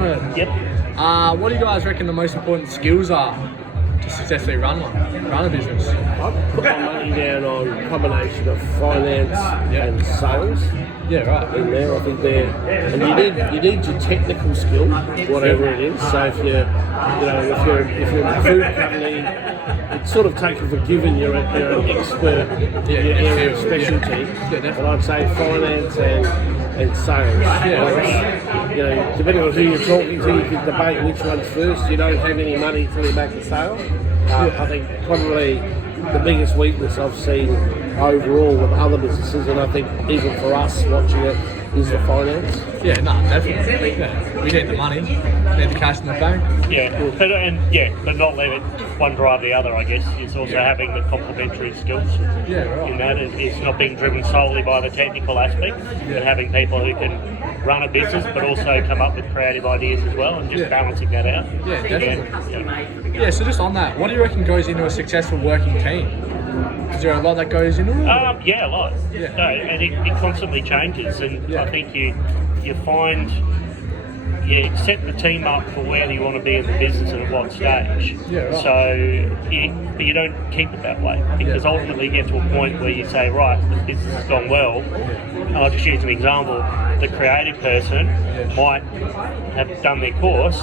Yep. What do you guys reckon the most important skills are to successfully run a business? I'd put my money down on a combination of finance and sales. Yeah, right. In there, I think and you need your technical skill, whatever it is. So if you're in a food company, it's sort of taken for given you're an expert in your area of specialty. But I'd say finance and sales. Depending on who you're talking to, you can debate which one's first. You don't have any money till you make a sale. I think probably the biggest weakness I've seen overall with other businesses, and I think even for us watching it, is the finance. Yeah, no, definitely. Yeah. We need the money, we need the cash in the bank. But not let it one drive the other, I guess. It's also having the complementary skills. Yeah, right. In that, it's not being driven solely by the technical aspect, but having people who can run a business but also come up with creative ideas as well, and just balancing that out. Yeah, definitely. Yeah, so just on that, what do you reckon goes into a successful working team? Is there a lot that goes into it? A lot. Yeah. No, and it constantly changes, and I think you find set the team up for where you want to be in the business and at what stage. Yeah, right. So, but you don't keep it that way, because ultimately you get to a point where you say, right, the business has gone well. And I'll just use an example. The creative person might have done their course.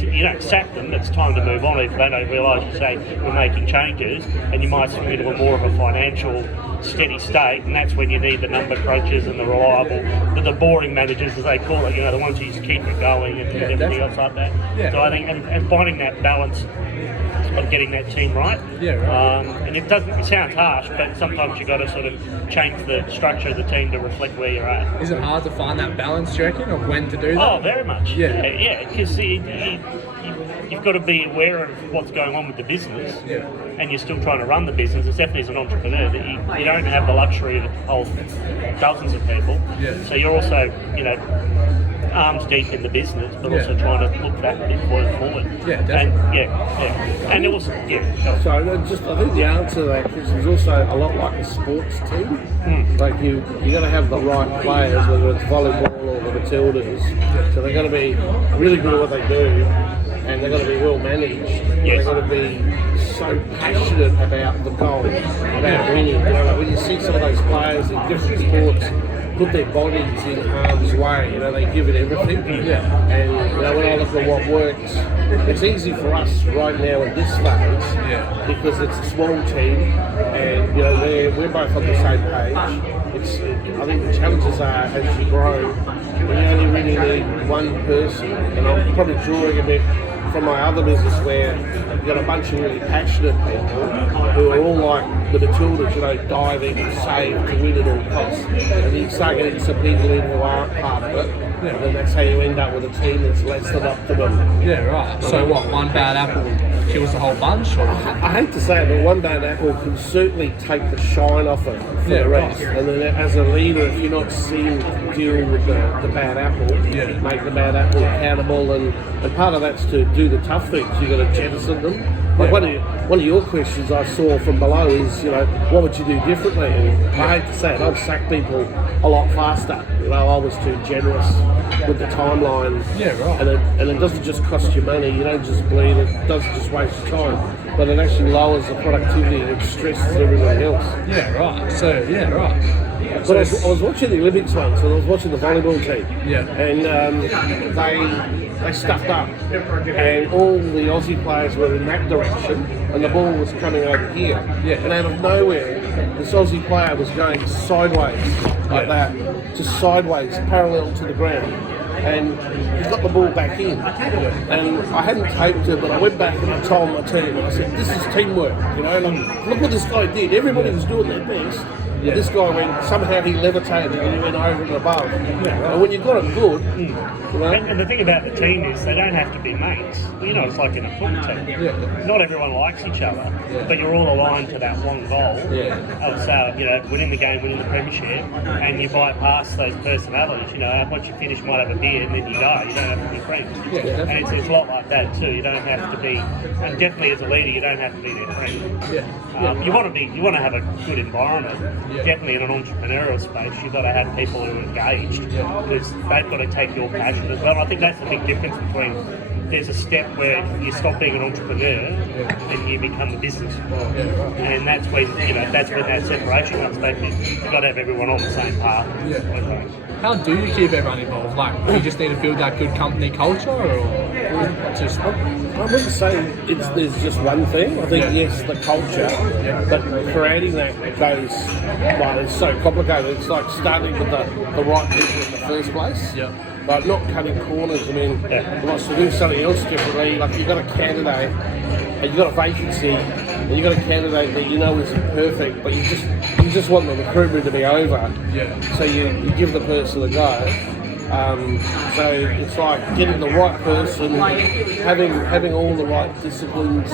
You don't sack them, it's time to move on. If they don't realise, you say, we're making changes, and you might swing into a more of a financial steady state, and that's when you need the number crunchers and the reliable, the boring managers, as they call it, the ones who just keep it going and everything else like that. Yeah. So I think, and finding that balance of getting that team right. Yeah, right. And it sounds harsh, but sometimes you've got to sort of change the structure of the team to reflect where you're at. Is it hard to find that balance, do you reckon, of when to do that? Oh, very much. Yeah. Because you've got to be aware of what's going on with the business, and you're still trying to run the business. It's definitely as an entrepreneur that you don't have the luxury of dozens of people. Yeah. So you're also, arms deep in the business, but also trying to look that bit forward. Yeah, definitely. And it was, So I think the answer to that is also a lot like a sports team. Like you got to have the right players, whether it's volleyball or the Matildas. So they're going to be really good at what they do, and they're going to be well managed. They're going to be so passionate about the goal, about winning. Like when you see some of those players in different sports put their bodies in harm's way, they give it everything. And when I look at what works, it's easy for us right now at this stage because it's a small team, and we're both on the same page. I think the challenges are, as you grow, you only really need one person, and I'm probably drawing a bit from my other business where you've got a bunch of really passionate people who are all like the Matildas, diving and save to win at all costs. And you start getting some people in who aren't part of it, and then that's how you end up with a team that's less than optimum. Yeah, right. So what, one bad apple kills the whole bunch? Or? I hate to say it, but one bad apple can certainly take the shine off it for the rest. Right. And then as a leader, if you're not seen to deal with the bad apple, make the bad apple accountable, and part of that's to do the tough things. You've got to jettison them. Like one of your questions I saw from below is, what would you do differently? And I hate to say it, I'd sack people a lot faster. I was too generous with the timeline. Yeah, right. And it doesn't just cost you money. You don't just bleed. It doesn't just waste your time, but it actually lowers the productivity and it stresses everybody else. Yeah, right. So But I was watching the Olympics once, and I was watching the volleyball team. Yeah. And they stuffed up, and all the Aussie players were in that direction, and the ball was coming over here. Yeah. And out of nowhere, this Aussie player was going sideways like that, just sideways, parallel to the ground. And he got the ball back in. And I hadn't taped it, but I went back and I told my team, and I said, this is teamwork, and look what this guy did. Everybody was doing their best. But this guy somehow he levitated and he went over and above. And when you've got it good, And the thing about the team is they don't have to be mates. It's like in a football team. Not everyone likes each other, but you're all aligned to that one goal of winning the game, winning the premiership, and you bypass those personalities. Once you finish, you might have a beer and then you go. You don't have to be friends. And it's a lot like that too. You don't have to be, and definitely as a leader, you don't have to be their friend. You want to have a good environment. definitely in an entrepreneurial space, you've got to have people who are engaged because they've got to take your passion as well. And I think that's the big difference between there's a step where you stop being an entrepreneur and you become a business, and that's when that separation comes back. You've got to have everyone on the same path. How do you keep everyone involved? Like, do you just need to build that good company culture, or just? I wouldn't say there's just one thing. I think yes, the culture, but creating that goes. Well, it's so complicated. It's like starting with the right people in the first place. Yeah. Like not cutting corners. I mean, wants to do something else differently. Like you've got a candidate, and you've got a vacancy, and you've got a candidate that you know isn't perfect, but you just want the recruitment to be over. Yeah. So you give the person a go. So it's like getting the right person, having all the right disciplines,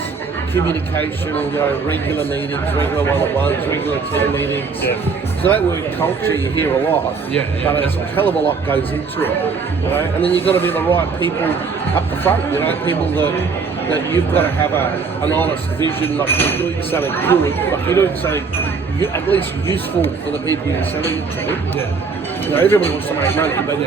communication, regular meetings, regular one-on-ones, regular team meetings. So that word culture you hear a lot, but it's a hell of a lot goes into it, And then you've got to be the right people up the front, people that you've got to have an honest vision, like you're doing something good, like you're doing something at least useful for the people you're selling it to. Everybody wants to make money, but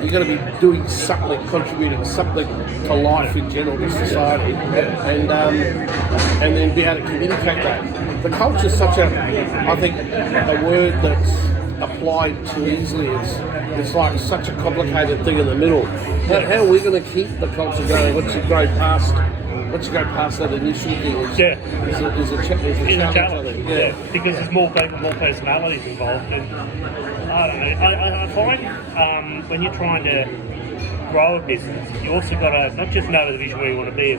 you've got to be doing something, contributing something to life in general, to society, and then be able to communicate that. The culture is such I think, a word that's applied too easily. It's like such a complicated thing in the middle. How are we going to keep the culture going? Once you go past that initial thing, is a challenge. Because there's more people, more personalities involved, and I don't know. I find when you're trying to grow a business, you also got to not just know the vision where you want to be,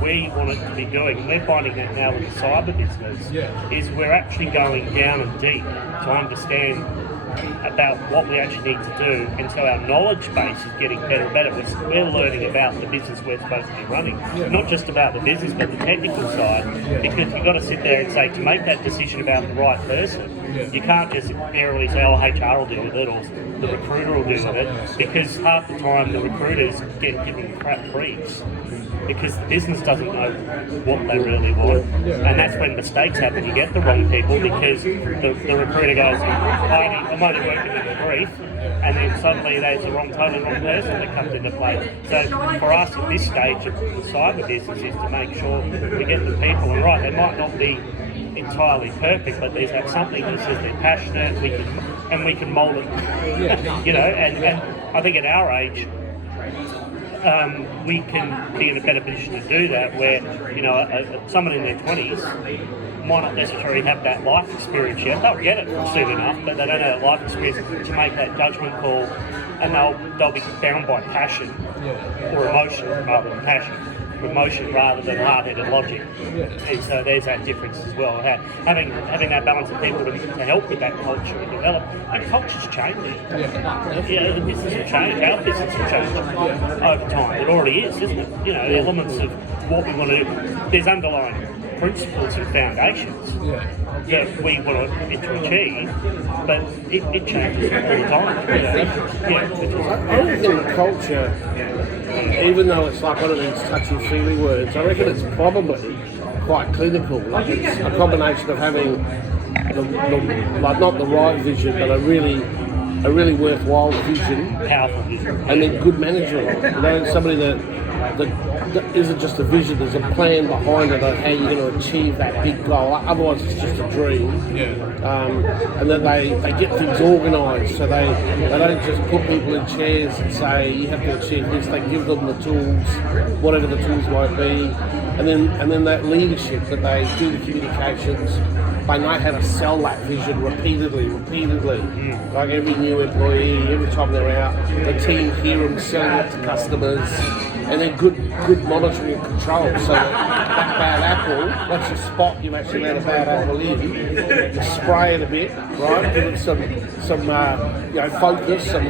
where you want it to be going. And we're finding that now with the cyber business, is we're actually going down and deep to understand about what we actually need to do, and so our knowledge base is getting better and better. We're learning about the business we're supposed to be running, not just about the business but the technical side, because you've got to sit there and say, to make that decision about the right person, you can't just merely say, oh, HR will deal with it, or the recruiter will deal with it, because half the time the recruiters get given crap briefs because the business doesn't know what they really want, and that's when mistakes happen. You get the wrong people because the recruiter goes, I'm only working with a brief, and then suddenly there's the totally wrong person that comes into play. So for us at this stage of the cyber business is to make sure we get the people, and right, they might not be entirely perfect, but they have something that says they're passionate, we can mould it. And I think at our age, we can be in a better position to do that, where someone in their 20s might not necessarily have that life experience yet. They'll get it soon enough, but they don't have that life experience to make that judgment call, and they'll be bound by passion or emotion rather than passion. Emotion rather than hard-headed logic, and so there's that difference as well. Having that balance of people to help with that culture and develop, and culture's changing. The business will change. Our business will change over time. It already is, isn't it? Elements of what we want to do. There's underlying principles and foundations that we want it to achieve, but it changes all the time. I don't think culture, even though it's like one of these touchy-feely words, I reckon it's probably quite clinical. Like it's a combination of having not the right vision, but a really worthwhile vision, powerful vision, and then good management. Somebody that isn't just a vision, there's a plan behind it of how you're going to achieve that big goal. Otherwise it's just a dream. And then they get things organised, so they don't just put people in chairs and say you have to achieve this. They give them the tools, whatever the tools might be, and then that leadership, that they do the communications. They know how to sell that vision repeatedly. Like every new employee, every time they're out, the team hear them selling it to customers, and then good monitoring and control. So that bad apple, once you spot you've actually let a bad apple in, you spray it a bit, right? Give it some focus, some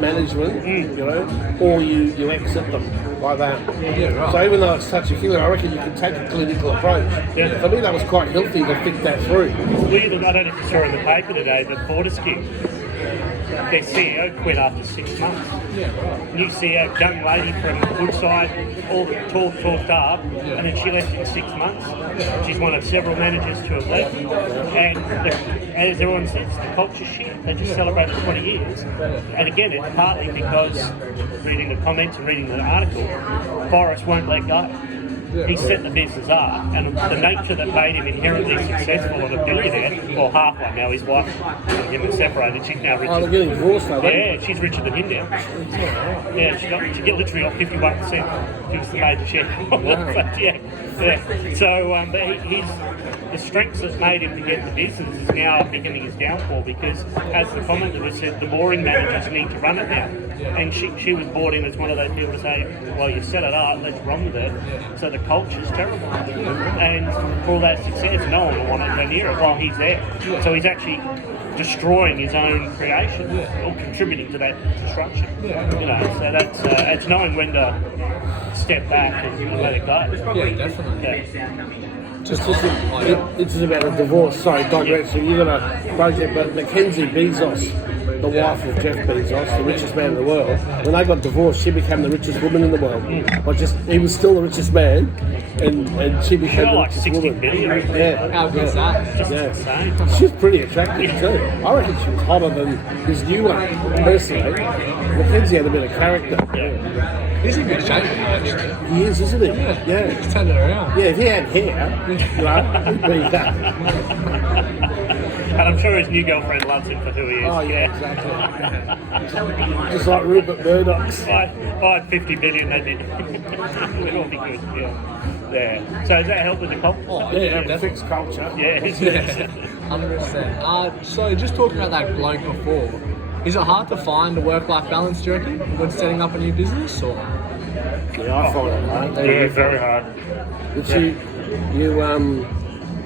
management, or you exit them like that. So even though it's touchy-feely, I reckon you can take a clinical approach. For me, that was quite healthy to think that through. I don't know if you saw in the paper today, but Fortescue their CEO quit after 6 months. New CEO, young lady from Woodside, all talked up, and then she left in 6 months. She's one of several managers to have left. And as everyone says, the culture shit. They just celebrated 20 years. And again, it's partly because reading the comments and reading the article, Boris won't let go. He set the business up, and the nature that made him inherently successful and a billionaire, well, half one now, his wife and him are separated, she's now richer. Oh, they're getting divorced now, Yeah, she's richer than him now. Yeah, she get literally got 51%. He was the major shareholder. Wow. But yeah. So, but the strengths that made him to get the business is now beginning his downfall, because, as the commentator said, the boring managers need to run it now. And she was brought in as one of those people to say, well, you set it up, let's run with it. So the culture's terrible. And for all that success, no one will want to go near it while he's there. So he's actually destroying his own creation, or contributing to that destruction. You know, so that's knowing when to step back and let it go. Yeah, definitely. Yeah. It's just about a divorce. Sorry, digress. So you're going to project, but Mackenzie Bezos, the wife of Jeff Bezos, the richest man in the world, when they got divorced, she became the richest woman in the world. But he was still the richest man, and she became the like richest 60 woman. billion. Yeah, How good is that? Just yeah. insane. She's pretty attractive too. I reckon she was hotter than his new one, personally. Mackenzie had a bit of character. Yeah. He's in good shape now, actually. He is, isn't he? Yeah. He's turned it around. Yeah, if he had hair, he'd be that. And I'm sure his new girlfriend loves him for who he is. Oh, yeah, exactly. Just like Rupert Murdoch's. 550 billion, they did. We'd all be good, yeah. So does that help with the cult? Oh, yeah, fixed culture. Yeah, 100%. So just talking about that bloke before, is it hard to find a work-life balance, do you reckon, when setting up a new business? Or? Yeah, I find it hard. Yeah, very hard.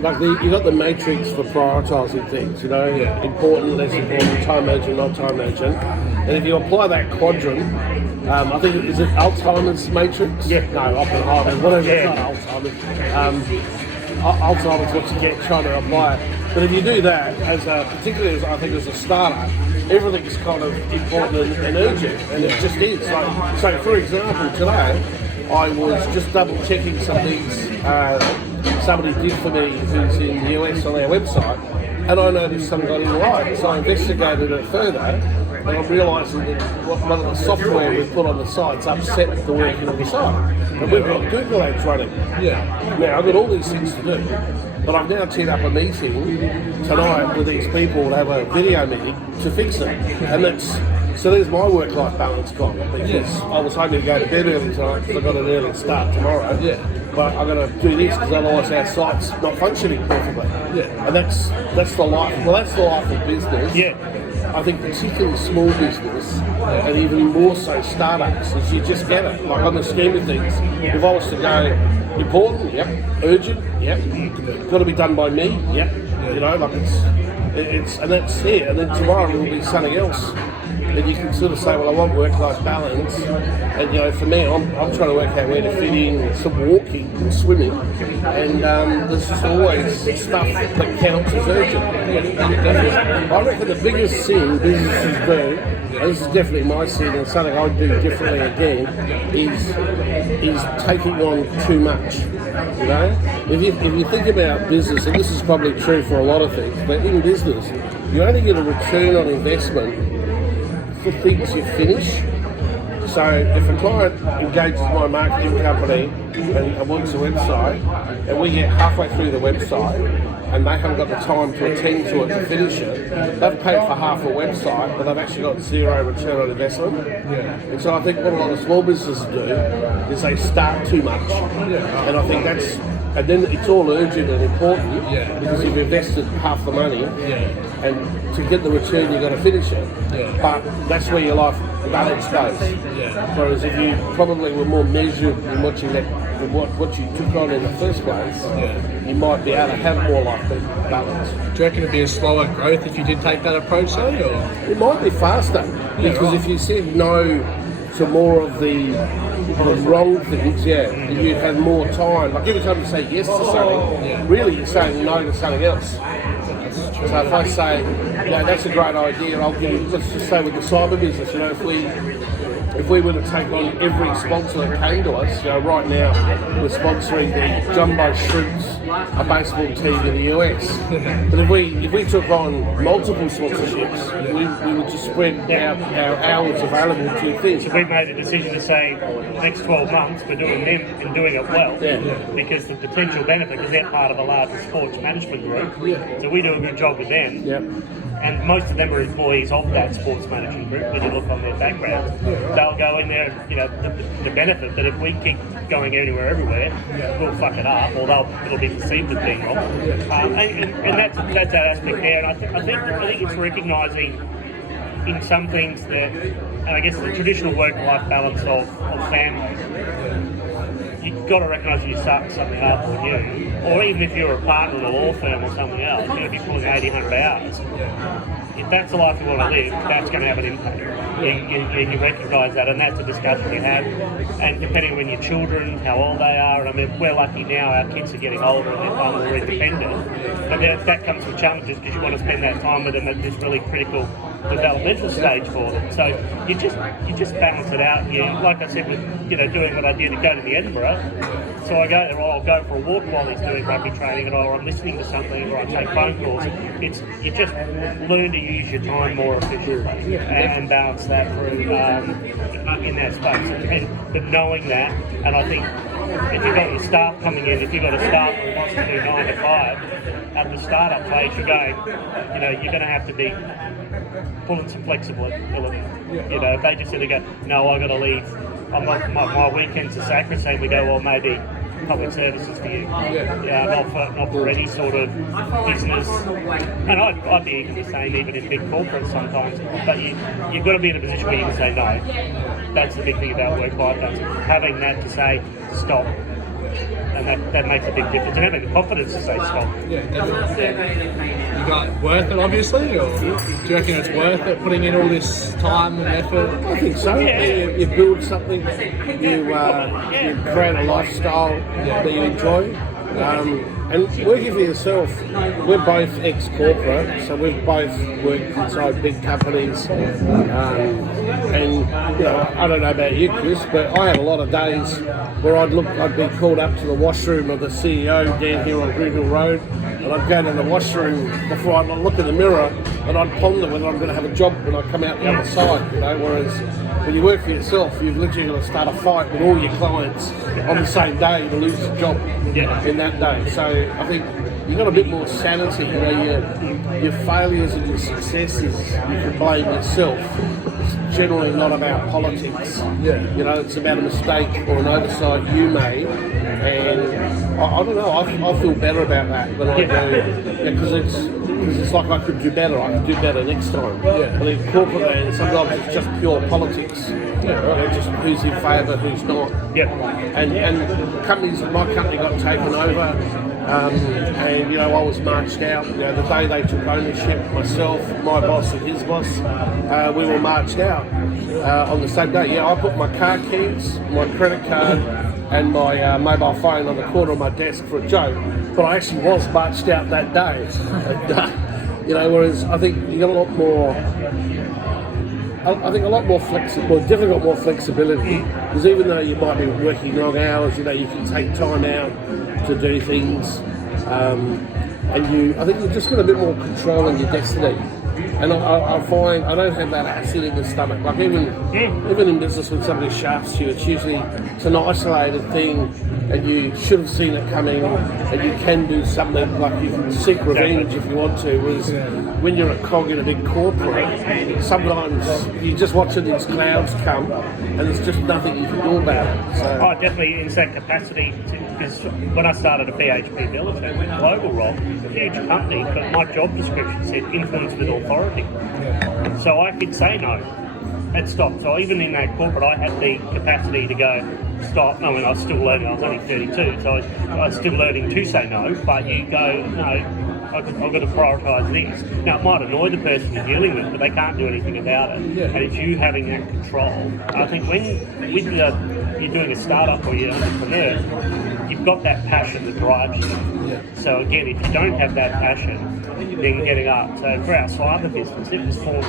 But you got the matrix for prioritising things, you know, important, less important, time urgent, not time urgent. And if you apply that quadrant, I think, is it Alzheimer's matrix? Yeah. No, Oppenheimer, whatever, it's not Alzheimer's. Alzheimer's what you get trying to apply it. But if you do that, particularly as I think as a startup, everything's kind of important and urgent, and it just is. So for example, today, I was just double checking some things somebody did for me who's in the US on our website, and I noticed something I didn't like, so I investigated it further, and I'm realising that one of the software we put on the site's upset the working of the site. And we've got Google Ads running. Yeah. Now, I've got all these things to do, but I've now teed up a meeting tonight with these people to have a video meeting to fix it. And so there's my work-life balance gone, because I was hoping to go to bed early tonight because I've got an early start tomorrow. Yeah. But I'm going to do this because otherwise our site's not functioning perfectly. Yeah. And that's the life. Well, that's the life of business. Yeah. I think particularly small business, and even more so startups, is you just get it. Like on the scheme of things, if I was to go, important, yep, urgent, yep, got to be done by me, yep, you know, like it's and that's it. And then tomorrow it will be something else. And you can sort of say, well, I want work-life balance, and you know, for me, I'm trying to work out where to fit in some walking and swimming, and there's just always stuff that counts as urgent. I reckon the biggest sin businesses do, and this is definitely my sin, and something I'd do differently again, is taking on too much. You know, if you think about business, and this is probably true for a lot of things, but in business, you only get a return on investment for things you finish. So if a client engages my marketing company and wants a website, and we get halfway through the website and they haven't got the time to attend to it to finish it, they've paid for half a website, but they've actually got zero return on investment. And so I think what a lot of small businesses do is they start too much. And I think and then it's all urgent and important because you've invested half the money, and to get the return you've got to finish it. But that's where your life balance goes. Whereas if you probably were more measured in what you took on in the first place, you might be able to have more life balance. Do you reckon it'd be a slower growth if you did take that approach, though? Or? It might be faster, because if you said no to more of the wrong things, you'd have more time. Like every time you say yes to something, really you're saying no to something else. So if I say, that's a great idea, I'll give you, let's just say with the cyber business, if we were to take on every sponsor that came to us, right now we're sponsoring the Jumbo Shrimps, a baseball team in the US. But if we took on multiple sponsorships, we would just spread our hours available to things. So we made the decision to say, next 12 months we're doing them and doing it well, because the potential benefit, because they're part of a larger sports management group, so we do a good job with them. And most of them are employees of that sports management group. When you look on their background, they'll go in there. The benefit that if we keep going anywhere, everywhere, we'll fuck it up, or it'll be perceived as being wrong. And that's that aspect there. And I think it's recognising in some things that, and I guess the traditional work-life balance of family. You've got to recognise when you start something up, or even if you're a partner in a law firm or something else, if you're pulling 80, 100 hours, if that's the life you want to live, that's going to have an impact. You recognise that, and that's a discussion we have. And depending on when your children, how old they are, and I mean, we're lucky now, our kids are getting older and they're far more independent. But that comes with challenges because you want to spend that time with them at this really critical developmental stage for them. So you just balance it out. Like I said, with doing what I did to go to the Edinburgh. So I go there, or I'll go for a walk while he's doing rugby training, or I'm listening to something, or I take phone calls. You just learn to use your time more efficiently and balance that through in that space. But knowing that, and I think if you've got your staff coming in, if you've got a staff who wants to do 9 to 5, at the startup phase, you're going to have to be pulling some flexibility. If they just sort of go, no, I've got to leave. My weekends are sacrosanct. We go, well, maybe public services for you, not for any sort of business. And I'd be even the same, even in big corporates sometimes. But you've got to be in a position where you can say no. That's the big thing about work-life balance. Having that to say stop. And that makes a big difference. And having the confidence to say stop. Yeah, definitely. You got worth it, obviously, or do you reckon it's worth it, putting in all this time and effort? I think so. You build something, you create a lifestyle that you enjoy. And working for yourself, we're both ex-corporate, so we've both worked inside big companies. And I don't know about you, Chris, but I had a lot of days where I'd be called up to the washroom of the CEO down here on Greenhill Road, and I'd go to the washroom before I'd look in the mirror and I'd ponder whether I'm going to have a job when I come out the other side. Whereas when you work for yourself, you've literally got to start a fight with all your clients on the same day to lose the job in that day. So I think you've got a bit more sanity. Your failures and your successes, you can blame yourself. It's generally not about politics. It's about a mistake or an oversight you made. And I don't know, I feel better about that than I do. Because it's like I could do better. I could do better next time. But in corporate land, sometimes it's just pure politics. Just who's in favour, who's not. And companies, my company got taken over. And I was marched out. The day they took ownership, myself, my boss, and his boss, we were marched out on the same day. I put my car keys, my credit card, and my mobile phone on the corner of my desk for a joke. But I actually was marched out that day. Whereas I think you got a lot more. I think a lot more flexible, definitely got more flexibility. Because even though you might be working long hours, you can take time out to do things, and I think you've just got a bit more control in your destiny. And I find I don't have that acid in the stomach. Like even in business, when somebody shafts you, it's usually an isolated thing, and you should have seen it coming, and you can do something like you can seek revenge if you want to. Whereas when you're a cog in a big corporate, sometimes you're just watching these clouds come, and there's just nothing you can do about it. So, definitely in that capacity. Because when I started at BHP Military, with a global role, huge company, but my job description said influence with authority. So I could say no and stop. So even in that corporate, I had the capacity to go stop. I mean, I was still learning. I was only 32, so I was still learning to say no. But you go, no, I've got to prioritise this. Now, it might annoy the person you're dealing with, but they can't do anything about it. And it's you having that control. I think when you're doing a startup or you're an entrepreneur, you've got that passion that drives you. Yeah. So again, if you don't have that passion, then getting up. So for our cyber business, it was formed.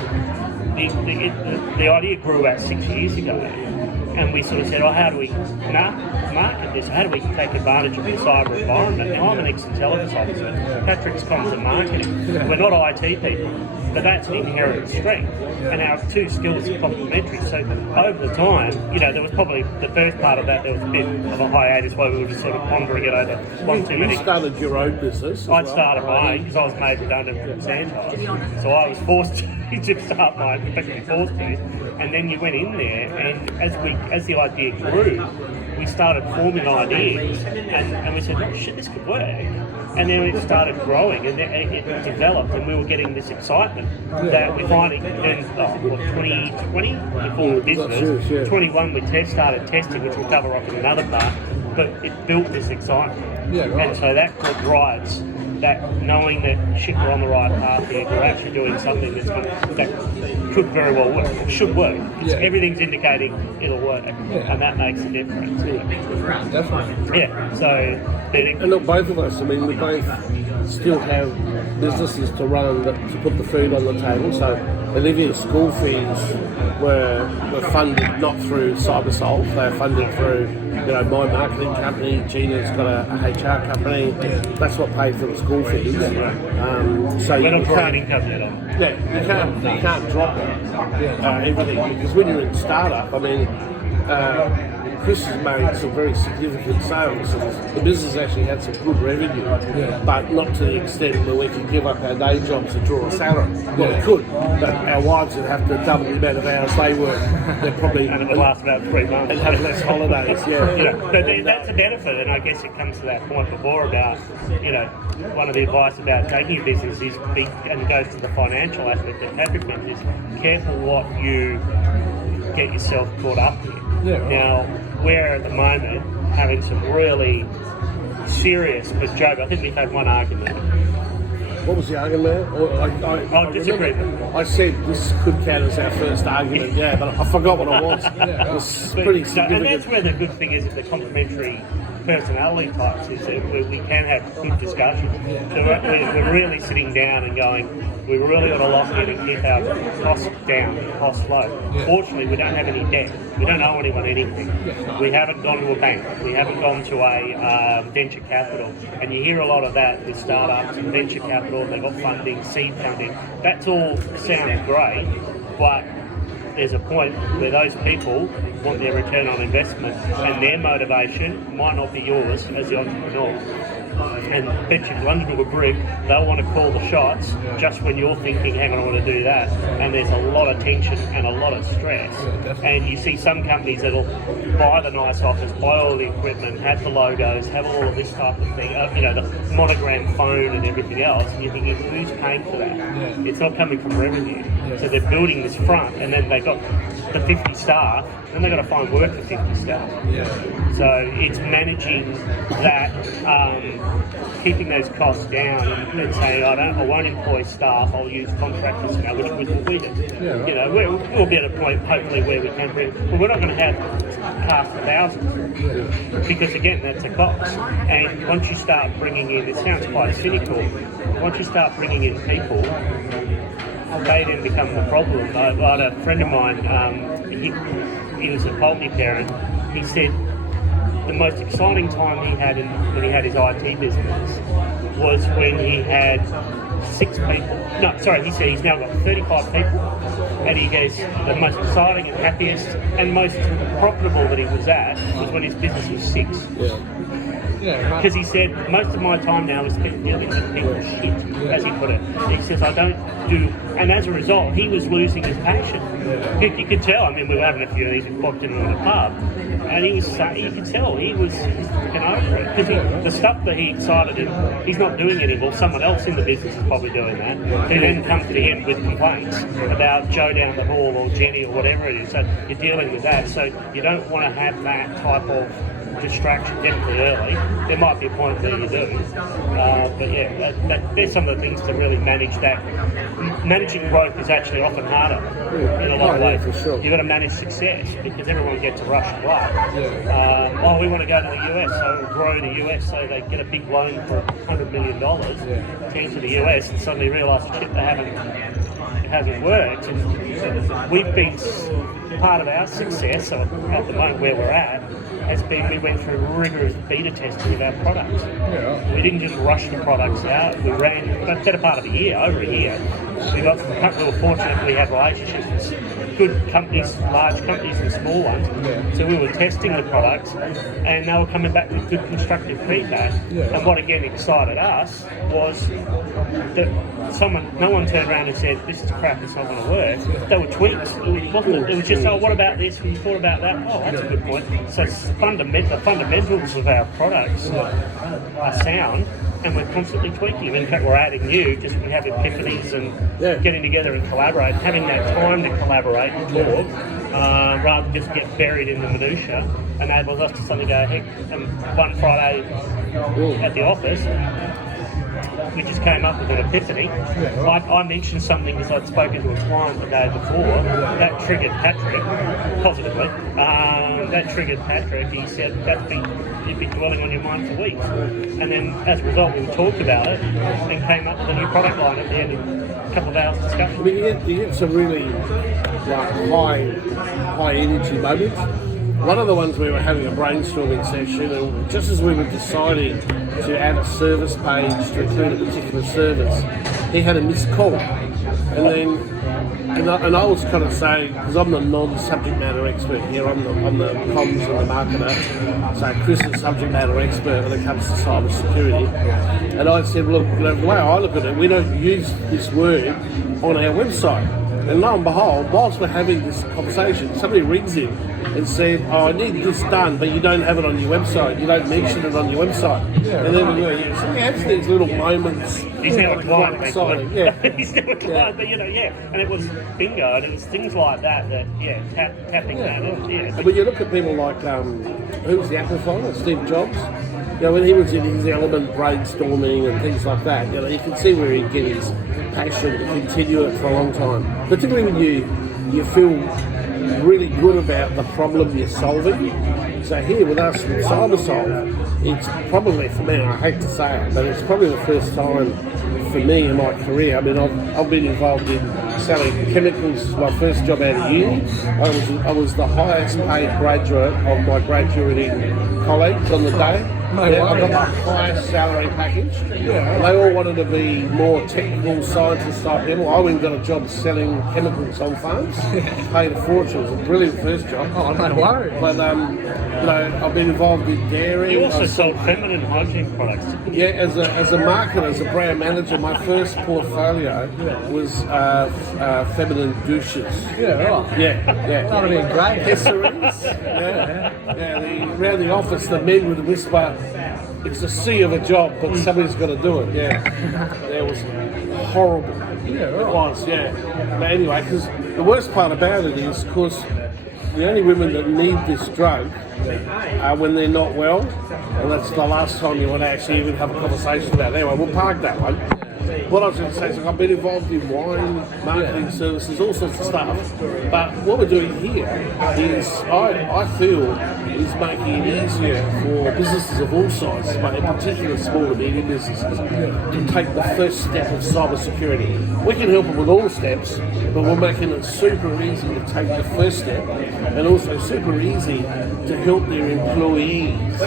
The idea grew about 6 years ago, and we sort of said, how do we market this? How do we take advantage of the cyber environment? Now, I'm an ex-intelligence officer. Patrick's comes to marketing. We're not IT people, but that's an inherent strength, and our two skills are complementary. So over the time, there was probably the first part of that, there was a bit of a hiatus where we were just sort of pondering it over one too many. You started your own business. I'd started mine because I was made redundant from Santos, so I was forced to start mine, especially forced to. And then you went in there, and as the idea grew, we started forming ideas, and we said, shit, this could work. And then it started growing, and it developed, and we were getting this excitement that we finally, in 2020, we formed a business. 21, we started testing, which we'll cover off in another part, but it built this excitement. Yeah, right. And so that drives that, knowing that shit, we're on the right path here, we're actually doing something that could very well work, or should work. Everything's indicating it'll work, and that makes a difference. Definitely. Yeah, so... And look, both of us, I mean, we both still have businesses to run to put the food on the table. So Olivia's school fees were funded not through CyberSolve, they're funded through, my marketing company. Gina's got a HR company. That's what paid for the school fees. So we're not you drawing income yet on. Yeah, you can't drop everything, because when you're in startup, I mean, Chris has made some very significant sales, and the business actually had some good revenue, but not to the extent where we could give up our day jobs to draw a salary. Well, we could, but our wives would have to double the amount of hours they work. They're probably and it would last about 3 months. And have less holidays, But that's a benefit, and I guess it comes to that point before about, one of the advice about taking your business is, and it goes to the financial aspect that Patrick mentioned, is careful what you get yourself caught up in. Now, we're at the moment having some really serious, but Joe, I think we've had one argument. What was the argument? I disagree. I said this could count as our first argument, but I forgot what it was. It was pretty significant. And that's where the good thing is of the complementary personality types, is that we can have good discussions. So we're really sitting down and going, we really got to lock in and keep our costs down, costs low. Fortunately, we don't have any debt. We don't owe anyone anything. We haven't gone to a bank. We haven't gone to a venture capital. And you hear a lot of that with startups and venture capital. They've got funding, seed funding. That's all sounds great, but there's a point where those people want their return on investment, and their motivation might not be yours as the entrepreneur. And bet you London will agree, they'll want to call the shots just when you're thinking, hang on, I want to do that. And there's a lot of tension and a lot of stress. And you see some companies that'll buy the nice office, buy all the equipment, have the logos, have all of this type of thing, the monogram phone and everything else. And you're thinking, who's paying for that? It's not coming from revenue. So they're building this front, and then they've got the 50 staff, and they've got to find work for 50 staff. So it's managing that, keeping those costs down, and saying, I won't employ staff, I'll use contractors, which we do. We'll be at a point, hopefully, where we can bring, but we're not going to have cast of thousands, because again, that's a cost. And once you start bringing in, it sounds quite cynical, once you start bringing in people, they then become the problem. I had a friend of mine, he was a Poultney parent. He said the most exciting time he had when he had his IT business was when he had 6 people. No, sorry, he said he's now got 35 people. And he goes, the most exciting and happiest and most profitable that he was at was when his business was 6. Because he said, most of my time now is spent dealing with people's shit, as he put it. He says, I don't do... And as a result, he was losing his passion. You could tell, we were having a few of these, we popped into the pub, and you could tell he's freaking over it. Because the stuff that he excited him, he's not doing anymore. Someone else in the business is probably doing that. Who then comes to him with complaints about Joe down the hall or Jenny or whatever it is. So you're dealing with that. So you don't want to have that type of distraction definitely early. There might be a point where you do, but yeah, there's some of the things to really manage that. Managing growth is actually often harder in a lot of ways. For sure. You've got to manage success because everyone gets a rush of luck. We want to go to the US, so we'll grow the US, so they get a big loan for $100 million to enter the US, and suddenly realise that shit, it hasn't worked. And we've been part of our success at the moment where we're at has been we went through rigorous beta testing of our products. We didn't just rush the products out. We ran a better part of a year, over a year. We were fortunate we had relationships with good companies, large companies and small ones. So we were testing the products and they were coming back with good constructive feedback. And what again excited us was that no one turned around and said, this is crap, it's not going to work. They were tweaks. It was just, oh, what about this? Have you thought about that? Oh, that's a good point. So the fundamentals of our products are sound, and we're constantly tweaking. In fact, we're adding new, just we have epiphanies and getting together and collaborate, having that time to collaborate and talk, rather than just get buried in the minutiae, enables us to suddenly go, heck, and one Friday at the office, we just came up with an epiphany. I mentioned something because I'd spoken to a client the day before. That triggered Patrick, positively. That triggered Patrick. He said, you've been dwelling on your mind for weeks. And then as a result, we talked about it and came up with a new product line at the end of a couple of hours discussion. I mean, you get some really high energy moments. One of the ones we were having a brainstorming session, and just as we were deciding to add a service page to include a particular service, he had a missed call. And I was kind of saying, because I'm the non-subject matter expert here, I'm the comms and the marketer, so Chris is the subject matter expert when it comes to cyber security. And I said, look, the way I look at it, we don't use this word on our website. And lo and behold, whilst we're having this conversation, somebody rings in and said, oh, I need this done, but you don't have it on your website. You don't mention it on your website. And then we go, so we have these little moments. He's now a client, He's now a client, but and it was bingo, and it was things like that, tapping that in, But when you look at people like, who was the Apple founder, Steve Jobs? When he was in his element brainstorming and things like that, you can see where he'd get his passion to continue it for a long time. Particularly when you feel really good about the problem you're solving. So here with us with CyberSolve, it's probably, for me, I hate to say it, but it's probably the first time for me in my career. I mean, I've been involved in selling chemicals. My first job out of uni, I was the highest paid graduate of my graduating colleagues on the day. I got the highest salary package. They all wanted to be more technical scientist type people. I went and got a job selling chemicals on farms. Paid a fortune. It was a brilliant first job. Oh, no worries. But I've been involved in dairy. You also sold feminine hygiene products. Yeah, as a marketer, as a brand manager, my first portfolio was feminine douches. Yeah, right. Yeah. That would have been great. Accessories. Around the office, the men would whisper, it's a sea of a job, but somebody's got to do it. It was horrible. It was. But anyway, because the worst part about it is, of course, the only women that need this drug are when they're not well, and that's the last time you want to actually even have a conversation about it. Anyway, we'll park that one. What I was going to say is I've been involved in wine, marketing services, all sorts of stuff. But what we're doing here is, I feel, is making it easier for businesses of all sizes, but in particular small and medium businesses, to take the first step of cybersecurity. We can help them with all steps, but we're making it super easy to take the first step, and also super easy to help their employees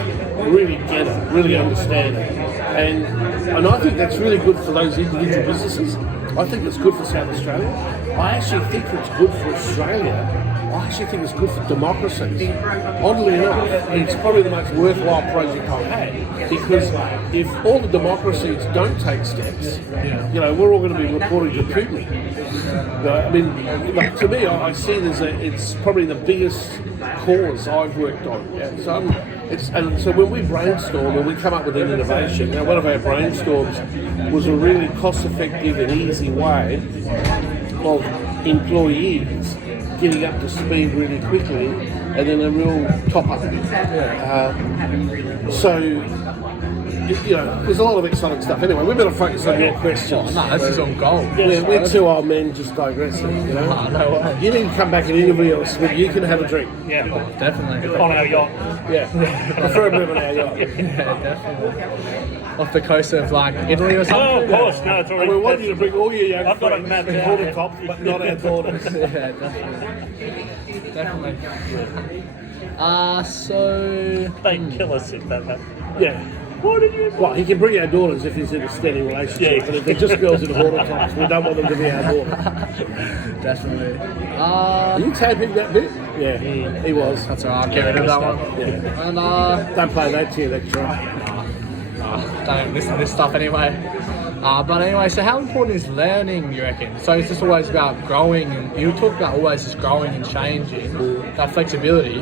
really get it, really understand it. And I think that's really good for those individual businesses. I think it's good for South Australia. I actually think it's good for Australia. I actually think it's good for democracies. Oddly enough, it's probably the most worthwhile project I've had, because if all the democracies don't take steps, we're all going to be reporting to Putin. I mean, to me, I see it's probably the biggest cause I've worked on. So when we brainstorm and we come up with an innovation, one of our brainstorms was a really cost-effective and easy way of employees getting up to speed really quickly and then a real topper. So, you know, there's a lot of exciting stuff. Anyway, we better focus on your questions. No, this is on gold. We're two old men just digressing, you know. No way. You need to come back and interview us when you can have a drink. Yeah, Definitely. on our yacht. Yeah, preferably on our yacht. Yeah, definitely. Off the coast of like Italy or something. Oh, of course. No, it's And already. we want you to bring all your young I've got it friends mapped to out. border cops, but not our daughters. Yeah, definitely. So They'd kill us if that happened. Yeah. What did you? Well, he can bring our daughters if he's in a steady relationship, Yeah. but if they're just girls in border cops, we don't want them to be our daughters. definitely. Are you taping that bit? Yeah, he was. That's alright. I'll get rid of that one. Yeah. And Don't play that to your lecturer. don't listen to this stuff anyway. But anyway, so how important is learning, you reckon? So it's just always about growing, and you talk about always just growing and changing, that flexibility.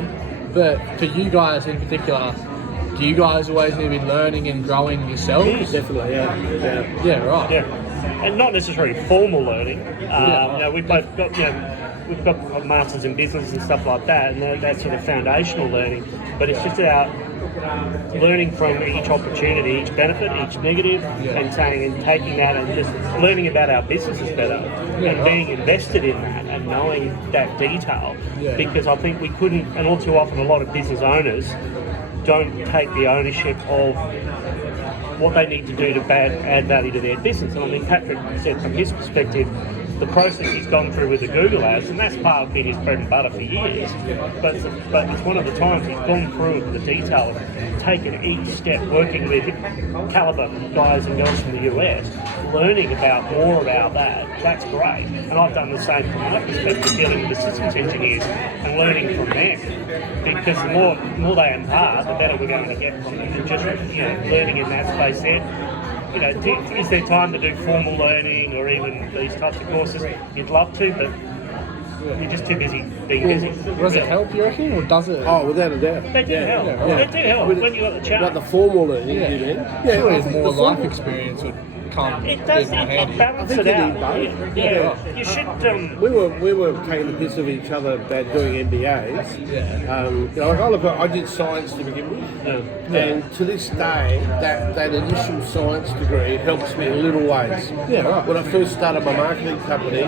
But for you guys in particular, do you guys always need to be learning and growing yourselves? Definitely, yeah. Yeah, right. Yeah, and not necessarily formal learning. You know, we've both got, we've got masters in business and stuff like that, and that's sort of foundational learning. But it's just about learning from each opportunity, each benefit, each negative, and taking that and just learning about our businesses better, and being invested in that and knowing that detail. Because I think we couldn't, and all too often, a lot of business owners don't take the ownership of what they need to do to add value to their business. And I mean, Patrick said from his perspective, the process he's gone through with the Google ads, and that's part of his bread and butter for years. But it's one of the times he's gone through the detail of taking each step, working with caliber guys and girls from the US, learning more about that. That's great. And I've done the same from my perspective, dealing with the systems engineers and learning from them. Because the more they impart, the better we're going to get from them. And just learning in that space there. You know, is there time to do formal learning or even these types of courses? You'd love to, but you're just too busy being busy. Does it help, you reckon, or does it? Oh, without a doubt. They do help. Yeah. They do help when you got the chance. Like the formal learning, Yeah. you mean? Surely I think more the life formal- experience would come It does. a bit more It handy. balances I think it you out. need both. Yeah. Yeah. You should. We were taking the piss of each other about doing MBAs. Yeah. You know, I did science to begin with, and to this day, that initial science degree helps me in little ways. Yeah, right. When I first started my marketing company,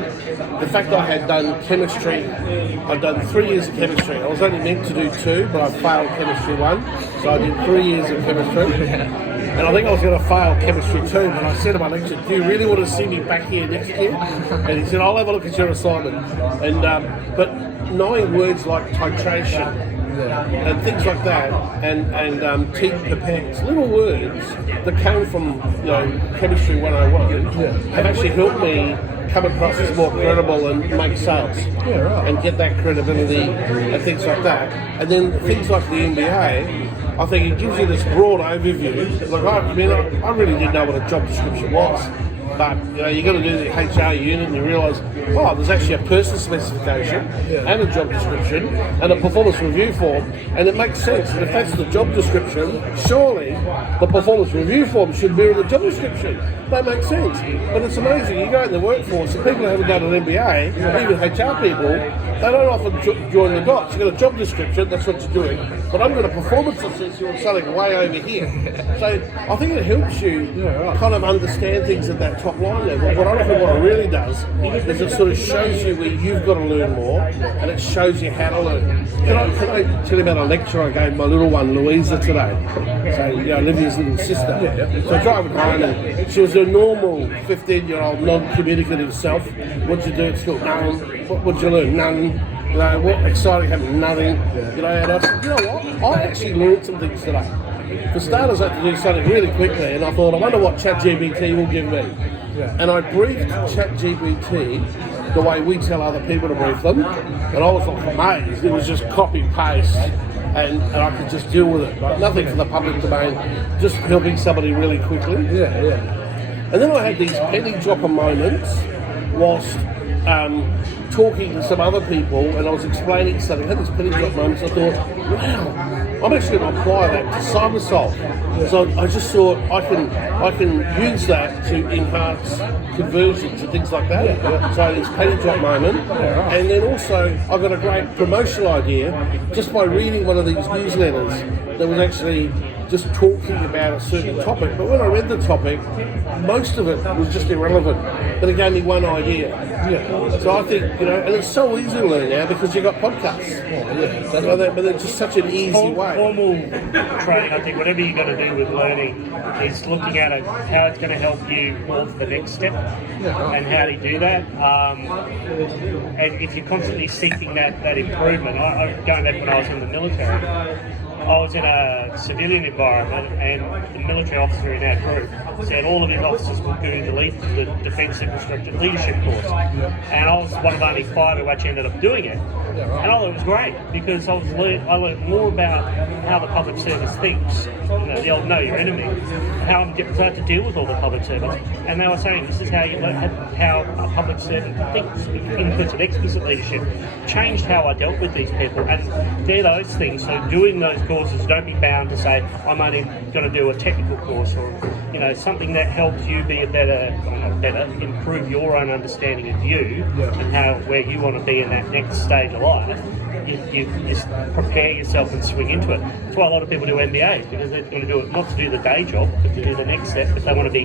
the fact that I had done chemistry, I'd done 3 years of chemistry. I was only meant to do 2, but I failed chemistry 1, so I did 3 years of chemistry. And I think I was going to fail chemistry 2, but I said to my lecturer, do you really want to see me back here next year? And he said, I'll have a look at your assignment. And but knowing words like titration and things like that, and teeth pipettes, little words that came from chemistry 101 have actually helped me come across as more credible and make sales and get that credibility and things like that. And then things like the MBA, I think it gives you this broad overview. Like I really didn't know what a job description was. But you got to do the HR unit and you realise, there's actually a person specification and a job description and a performance review form, and it makes sense. And if that's the job description, surely the performance review form should mirror the job description. That makes sense. But it's amazing. You go in the workforce, and people who haven't done an MBA, even HR people, they don't often join the dots. You've got a job description, that's what you're doing. But I'm going to performance assess you on something way over here. So I think it helps you kind of understand things at that top line level. What I reckon what it really does is it sort of shows you where you've got to learn more, and it shows you how to learn. Can I tell you about a lecture I gave my little one, Louisa, today? So, Olivia's little sister. So I driving home, and she was a normal 15-year-old non-communicative self. What'd you do at school? None. What'd you learn? None. What exciting happened? Nothing. And I said, you know what? I actually learned some things today. For starters, I had to do something really quickly, and I thought, I wonder what ChatGPT will give me. And I briefed ChatGPT the way we tell other people to brief them, and I was like amazed. It was just copy paste, and I could just deal with it. Like nothing for the public domain, just helping somebody really quickly. And then I had these penny dropper moments whilst talking to some other people, and I was explaining something. I had these penny drop moments. I thought, wow, I'm actually going to apply that to Cybersolve. So I just thought I can use that to enhance conversions and things like that. So it's penny drop moment. And then also I've got a great promotional idea just by reading one of these newsletters that was actually just talking about a certain topic. But when I read the topic, most of it was just irrelevant. But it gave me one idea. So I think, and it's so easy to learn now because you've got podcasts. But it's just such an easy way. Formal training, I think, whatever you're going to do with learning is looking at it, how it's going to help you move to the next step and how to do that. And if you're constantly seeking that improvement, going back when I was in the military, I was in a civilian environment, and the military officer in our group said all of his officers would do the Defence Infrastructure Leadership course. And I was one of only 5 who actually ended up doing it. And I thought it was great because I learned more about how the public service thinks, the old know your enemy, how I'm starting to deal with all the public servants. And they were saying this is how you learn how a public servant thinks, inputs and explicit leadership. Changed how I dealt with these people, and they're those things. So doing those courses, don't be bound to say I'm only going to do a technical course, or something that helps you be improve your own understanding of you and where you want to be in that next stage of life. You just prepare yourself and swing into it. That's why a lot of people do MBAs, because they're going to do it not to do the day job, but to do the next step. If they want to be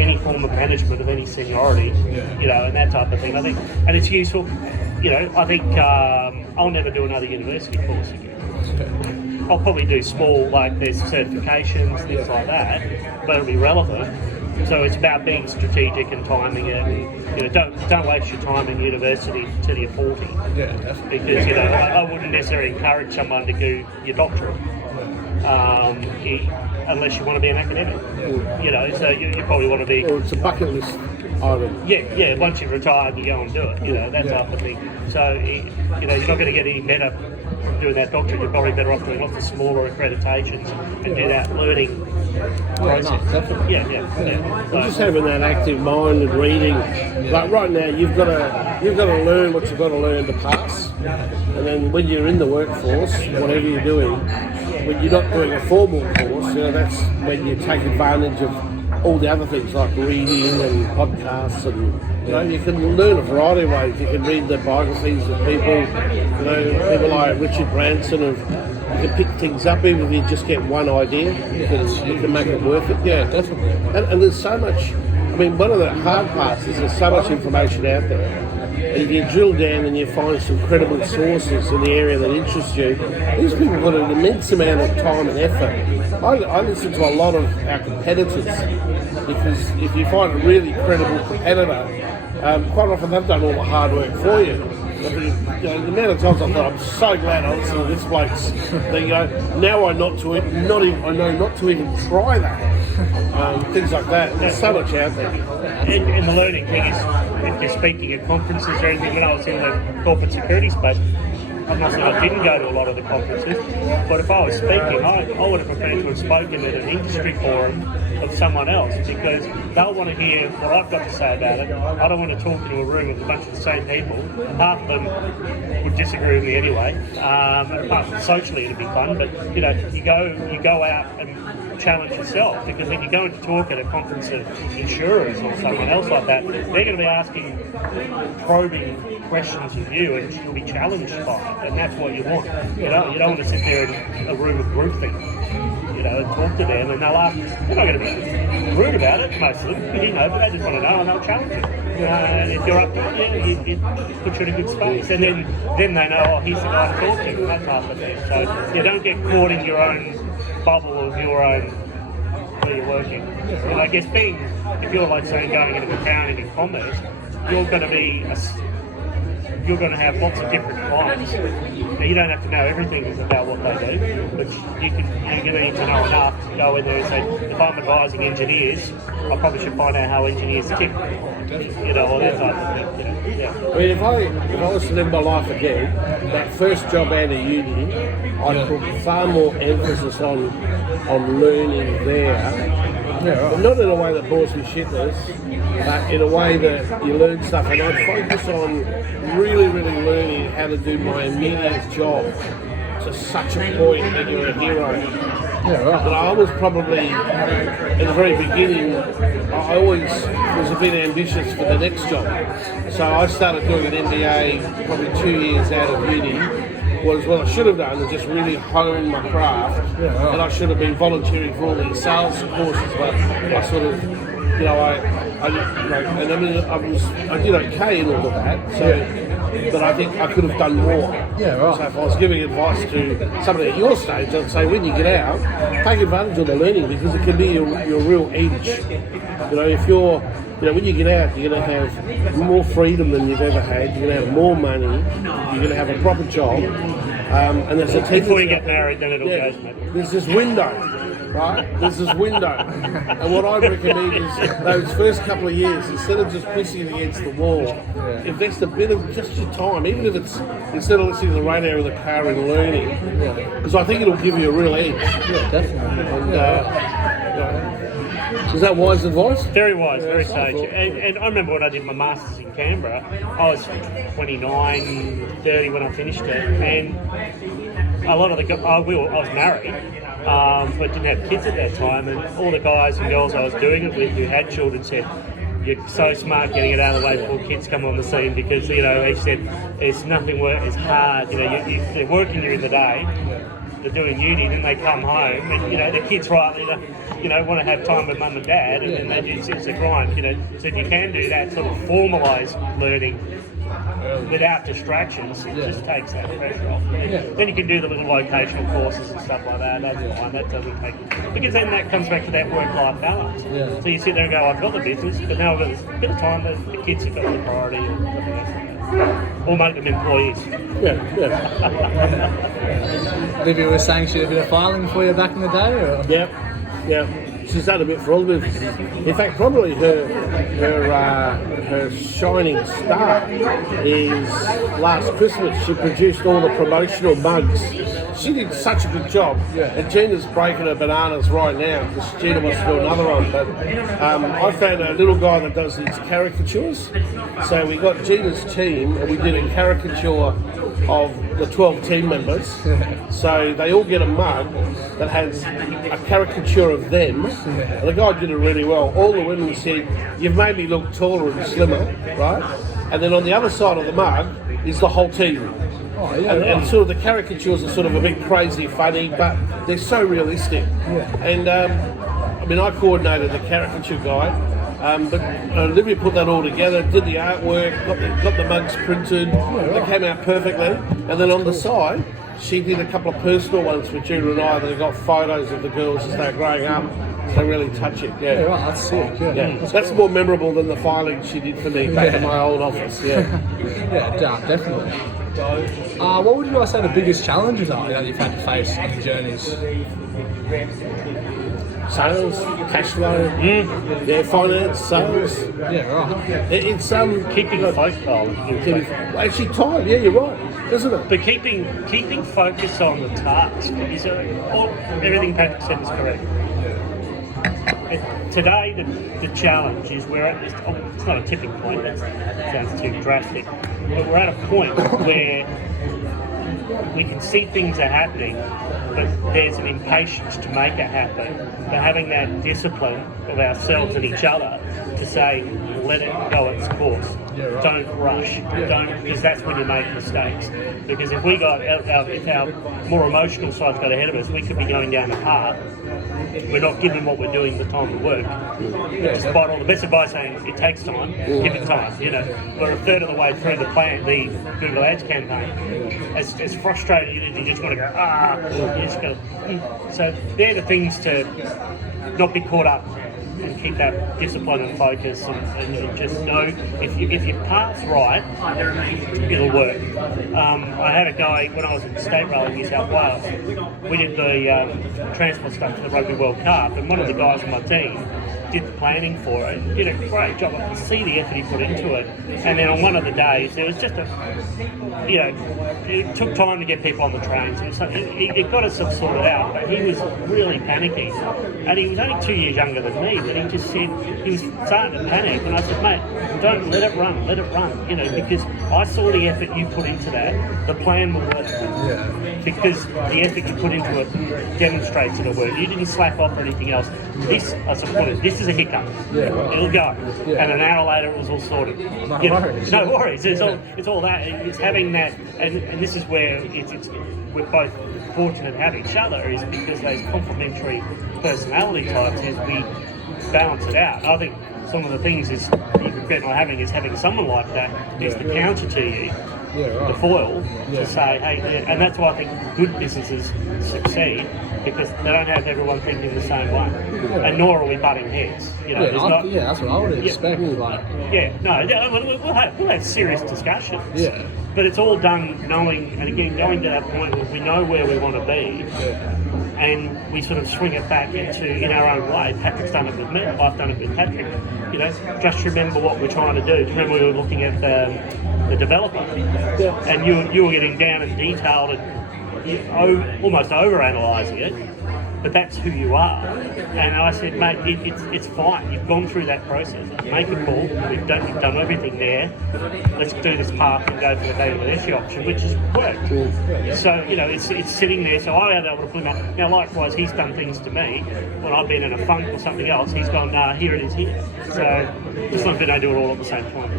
any form of management of any seniority, and that type of thing. I think, and it's useful. I think I'll never do another university course again. I'll probably do small, like there's certifications, things like that, but it'll be relevant. So it's about being strategic and timing it. And, don't waste your time in university till you're 40. Yeah, definitely. Because I wouldn't necessarily encourage someone to do your doctorate. Unless you want to be an academic. So you probably want to be. Or it's a bucket list item. Yeah. Once you've retired, you go and do it. That type of thing. So you're not going to get any better from doing that doctorate. You're probably better off doing lots of smaller accreditations and do that learning process. Definitely. Yeah. So, Just having that active mind and reading. Like right now, you've got to learn what you've got to learn to pass. And then when you're in the workforce, whatever you're doing, when you're not doing a formal course, that's when you take advantage of all the other things like reading and podcasts, and you can learn a variety of ways. You can read the biographies of people, people like Richard Branson, and you can pick things up even if you just get one idea. You can make it worth it. Yeah, definitely. And there's so much. I mean, one of the hard parts is there's so much information out there. And if you drill down and you find some credible sources in the area that interests you, these people put an immense amount of time and effort. I listen to a lot of our competitors, because if you find a really credible competitor, quite often they've done all the hard work for you. The amount of times I thought, I'm so glad I listened to this place. Now I know not to even try that. Things like that. There's so much out there. And the learning thing is, if you're speaking at conferences or anything, when I was in the corporate security space, I must say I didn't go to a lot of the conferences, but if I was speaking, I would have preferred to have spoken at an industry forum of someone else, because they'll want to hear what I've got to say about it. I don't want to talk into a room with a bunch of the same people. Half of them would disagree with me anyway. Apart from socially, it'd be fun, but you go out and challenge yourself, because when you go to talk at a conference of insurers or someone else like that, they're going to be asking probing questions of you, and you'll be challenged by it, and that's what you want. You don't want to sit there in a room of groupthink, and talk to them, and they'll ask. They're not going to be rude about it, most of them, but they just want to know, and they'll challenge you. And if you're up to it, it puts you in a good space, and then they know, he's the guy to talk to, and that type of thing. So you don't get caught in your own bubble of your own where you're working. And I guess if you're like saying going into accounting and commerce, you're going to have lots of different clients. Now, you don't have to know everything about what they do, but you're going to need to know enough to go in there and say, if I'm advising engineers, I probably should find out how engineers tick. All that type of thing. I mean, if I was to live my life again, that first job out of uni, I'd put far more emphasis on learning there. But not in a way that bores me shitless, but in a way that you learn stuff. And I'd focus on really, really learning how to do my immediate job to such a point that you're a hero. Yeah, right. But I was probably, at the very beginning, I always was a bit ambitious for the next job. So I started doing an MBA probably 2 years out of uni. Was what I should have done, is just really hone my craft. Yeah, right. And I should have been volunteering for all these sales courses, but I sort of, you know, and I mean, I did okay in all of that. So. But I think I could have done more. Yeah, right. So if I was giving advice to somebody at your stage, I'd say when you get out, take advantage of the learning, because it can be your real edge. You know, if you're, you know, when you get out, you're going to have more freedom than you've ever had. You're going to have more money. You're going to have a proper job. And there's a Before you get married, then it all goes, mate. There's this window. Right? There's this window. And what I recommend is those first couple of years, instead of just pushing it against the wall, invest a bit of just your time, even if it's instead of listening to the radio in the car and learning, because I think it'll give you a real edge. Yeah, definitely. And, is that wise advice? Very wise, very sage. And I remember when I did my Masters in Canberra, I was 29, 30 when I finished it, and a lot of the guys, I was married, but didn't have kids at that time, and all the guys and girls I was doing it with who had children said, "You're so smart getting it out of the way before kids come on the scene," because, you know, they said there's nothing work as hard. You know, they're working during the day, they're doing uni, then they come home, and, you know, the kids rightly, you know, want to have time with mum and dad, and then it's a grind, you know. So if you can do that sort of formalised learning without distractions, it just takes that pressure off. Then you can do the little vocational courses and stuff like that. That's fine. That doesn't take, because then that comes back to that work-life balance. So you sit there and go, I've got the business, but now I've got this bit of time that the kids have got the priority, or something else like that. Or make them employees. Olivia was saying she did a bit of filing for you back in the day, or? Yeah. She's done a bit for all of it. In fact, probably her shining star is last Christmas. She produced all the promotional mugs. She did such a good job. And Gina's breaking her bananas right now, because Gina wants to do another one. But I found a little guy that does these caricatures. So we got Gina's team, and we did a caricature of the 12 team members. So they all get a mug that has a caricature of them. And the guy did it really well. All the women said, "You've made me look taller and slimmer," right? And then on the other side of the mug is the whole team. And sort of the caricatures are sort of a bit crazy, funny, but they're so realistic. And I mean, I coordinated the caricature guy, but Olivia put that all together, did the artwork, got the mugs printed. They came out perfectly. And then on the side, she did a couple of personal ones for Judah and I that got photos of the girls as they're growing up. So really touch it. Yeah, right, that's sick. That's more memorable than the filing she did for me back in my old office. Definitely. What would you guys say the biggest challenges are that you've had to face on your journeys? Sales, cash flow, finance, sales. It's keeping focus. Actually, time. Yeah, you're right, isn't it? But keeping focus on the task is everything Patrick said is correct. Today, the challenge is we're at this. It's not a tipping point. That sounds too drastic. But we're at a point where we can see things are happening, but there's an impatience to make it happen. But having that discipline of ourselves and each other to say, let it go its course. Don't rush. Don't, because that's when you make mistakes. Because if if our more emotional side's got ahead of us, we could be going down the path. We're not giving what we're doing the time to work. Despite all the best advice saying it takes time, give it time. You know, we're a third of the way through the Google Ads campaign. As frustrated you just want to go, you just go. So they're the things to not be caught up and keep that discipline and focus, and just know if your path's right, it'll work. I had a guy when I was at the State Rail in New South Wales. We did the transport stuff for the Rugby World Cup, and one of the guys on my team did the planning for it, did a great job. I could see the effort he put into it. And then on one of the days, there was just it took time to get people on the trains. It got us sorted out, but he was really panicking. And he was only 2 years younger than me, but he just said, he was starting to panic. And I said, mate, don't let it run, because I saw the effort you put into that. The plan will work. Because the effort you put into it demonstrates it'll work. You didn't slack off or anything else. This is a hiccup. It'll go. And an hour later, it was all sorted. No worries. It's all that. It's having that, and this is where we're both fortunate to have each other, is because those complementary personality types is we balance it out. I think some of the things is you regret not having is having someone like that is the counter to you. The foil to say, hey, and that's why I think good businesses succeed, because they don't have everyone thinking the same way, and nor are we butting heads. That's what I would expect. We'll have serious discussions. But it's all done knowing, and again, going to that point where we know where we want to be, and we sort of swing it back in our own way. Patrick's done it with me. I've done it with Patrick. Just remember what we're trying to do. Remember we were looking at the developer, and you were getting down and detailed and almost over-analysing it, but that's who you are. And I said, mate, it's fine. You've gone through that process. Make a call. You've done everything there. Let's do this path and go for the Bangladeshi option, which has worked. So, it's sitting there. So I was able to put him up. Now, likewise, he's done things to me when I've been in a funk or something else. He's gone, here it is here. So just like they don't do it all at the same time.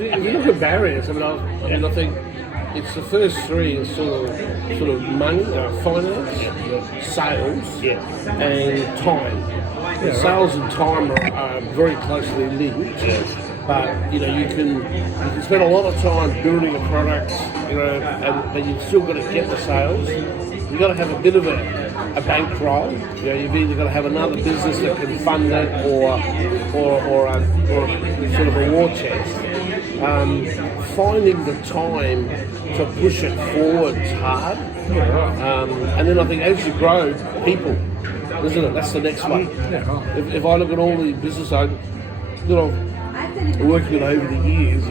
If you look at barriers, I think it's the first three is sort of money, finance, sales, and time. Sales and time are very closely linked. But you can spend a lot of time building a product, but you've still got to get the sales. You've got to have a bit of a bankroll. You've either got to have another business that can fund it, or sort of a war chest. Finding the time to push it forward is hard. And then I think as you grow, people, isn't it? That's the next one. If I look at all the business owners that I've worked with over the years,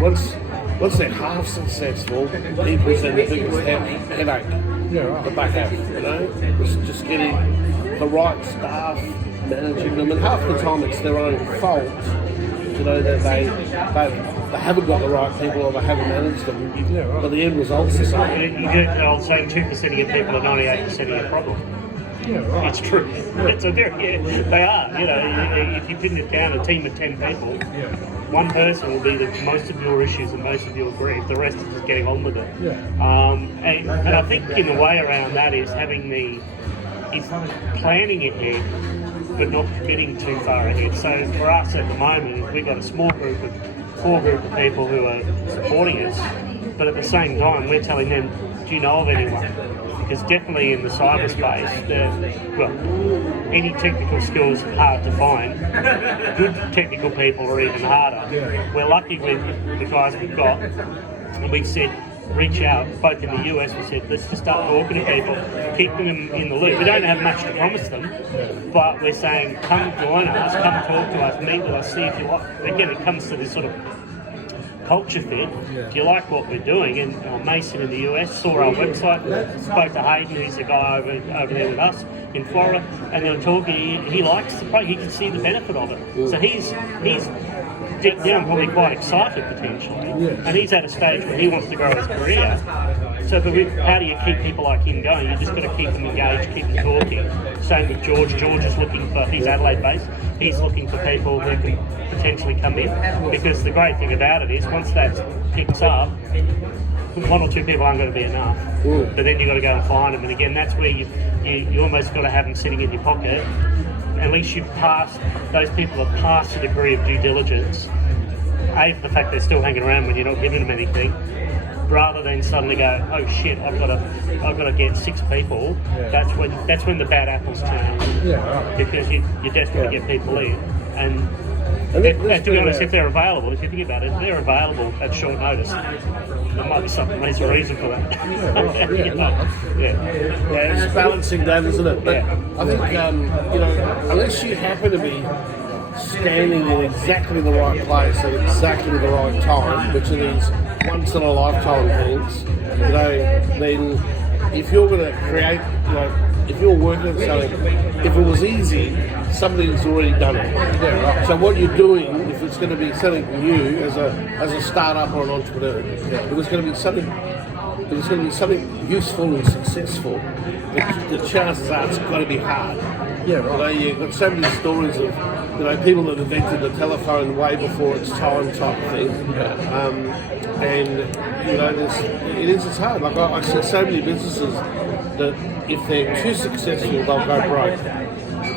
once they're half successful, people send the biggest headache. The back end, it's just getting the right staff, managing them, and half the time it's their own fault. That they haven't got the right people, or they haven't managed them. But the end result's the same. I was saying 2% of your people are 98% of your problem. It's true. It's they are. If you pin it down, a team of 10 people, one person will be most of your issues and most of your grief. The rest is just getting on with it. And I think in a way around that is is planning ahead, but not committing too far ahead. So for us at the moment, we've got a small group of people who are supporting us, but at the same time, we're telling them, do you know of anyone? Because definitely in the cyberspace, any technical skills are hard to find. Good technical people are even harder. We're lucky with the guys we've got, and we said, reach out, both in the US, we said, let's just start talking to people, keep them in the loop. We don't have much to promise them, but we're saying, come join us, come talk to us, meet with us, see if you like. Again, it comes to this sort of culture fit. Do you like what we're doing? And Mason in the US saw our website, spoke to Hayden, who's the guy over there with us in Florida, and they were talking. He likes the product. He can see the benefit of it. So he's deep down probably quite excited potentially, and he's at a stage where he wants to grow his career. So, but how do you keep people like him going? You just got to keep them engaged, keep them talking. Same with George. George is looking for. He's Adelaide based. He's looking for people who can potentially come in, because the great thing about it is once that picks up, one or two people aren't going to be enough. But then you've got to go and find them, and again, that's where you almost got to have them sitting in your pocket. At least you've passed, those people have passed a degree of due diligence. A, for the fact they're still hanging around when you're not giving them anything, rather than suddenly go, oh shit, I've got to get 6 people. That's when the bad apples turn. Because you're desperate to get people in, and to be honest, if they're available, if you think about it, if they're available at short notice, there might be something. There's a reason for that. Yeah, it's balancing that, isn't it? But Yeah. I think unless you happen to be standing in exactly the right place at exactly the right time, which are these once in a lifetime things, then if you're going to create, if you're working on something, if it was easy, somebody's already done it. Yeah, right. So what you're doing, if it's going to be something new as a startup or an entrepreneur, if it's going to be something useful and successful, the chances are it's got to be hard. Yeah, right. You've got so many stories of people that invented the telephone way before its time type of thing. It's hard. Like I see so many businesses that if they're too successful, they'll go broke.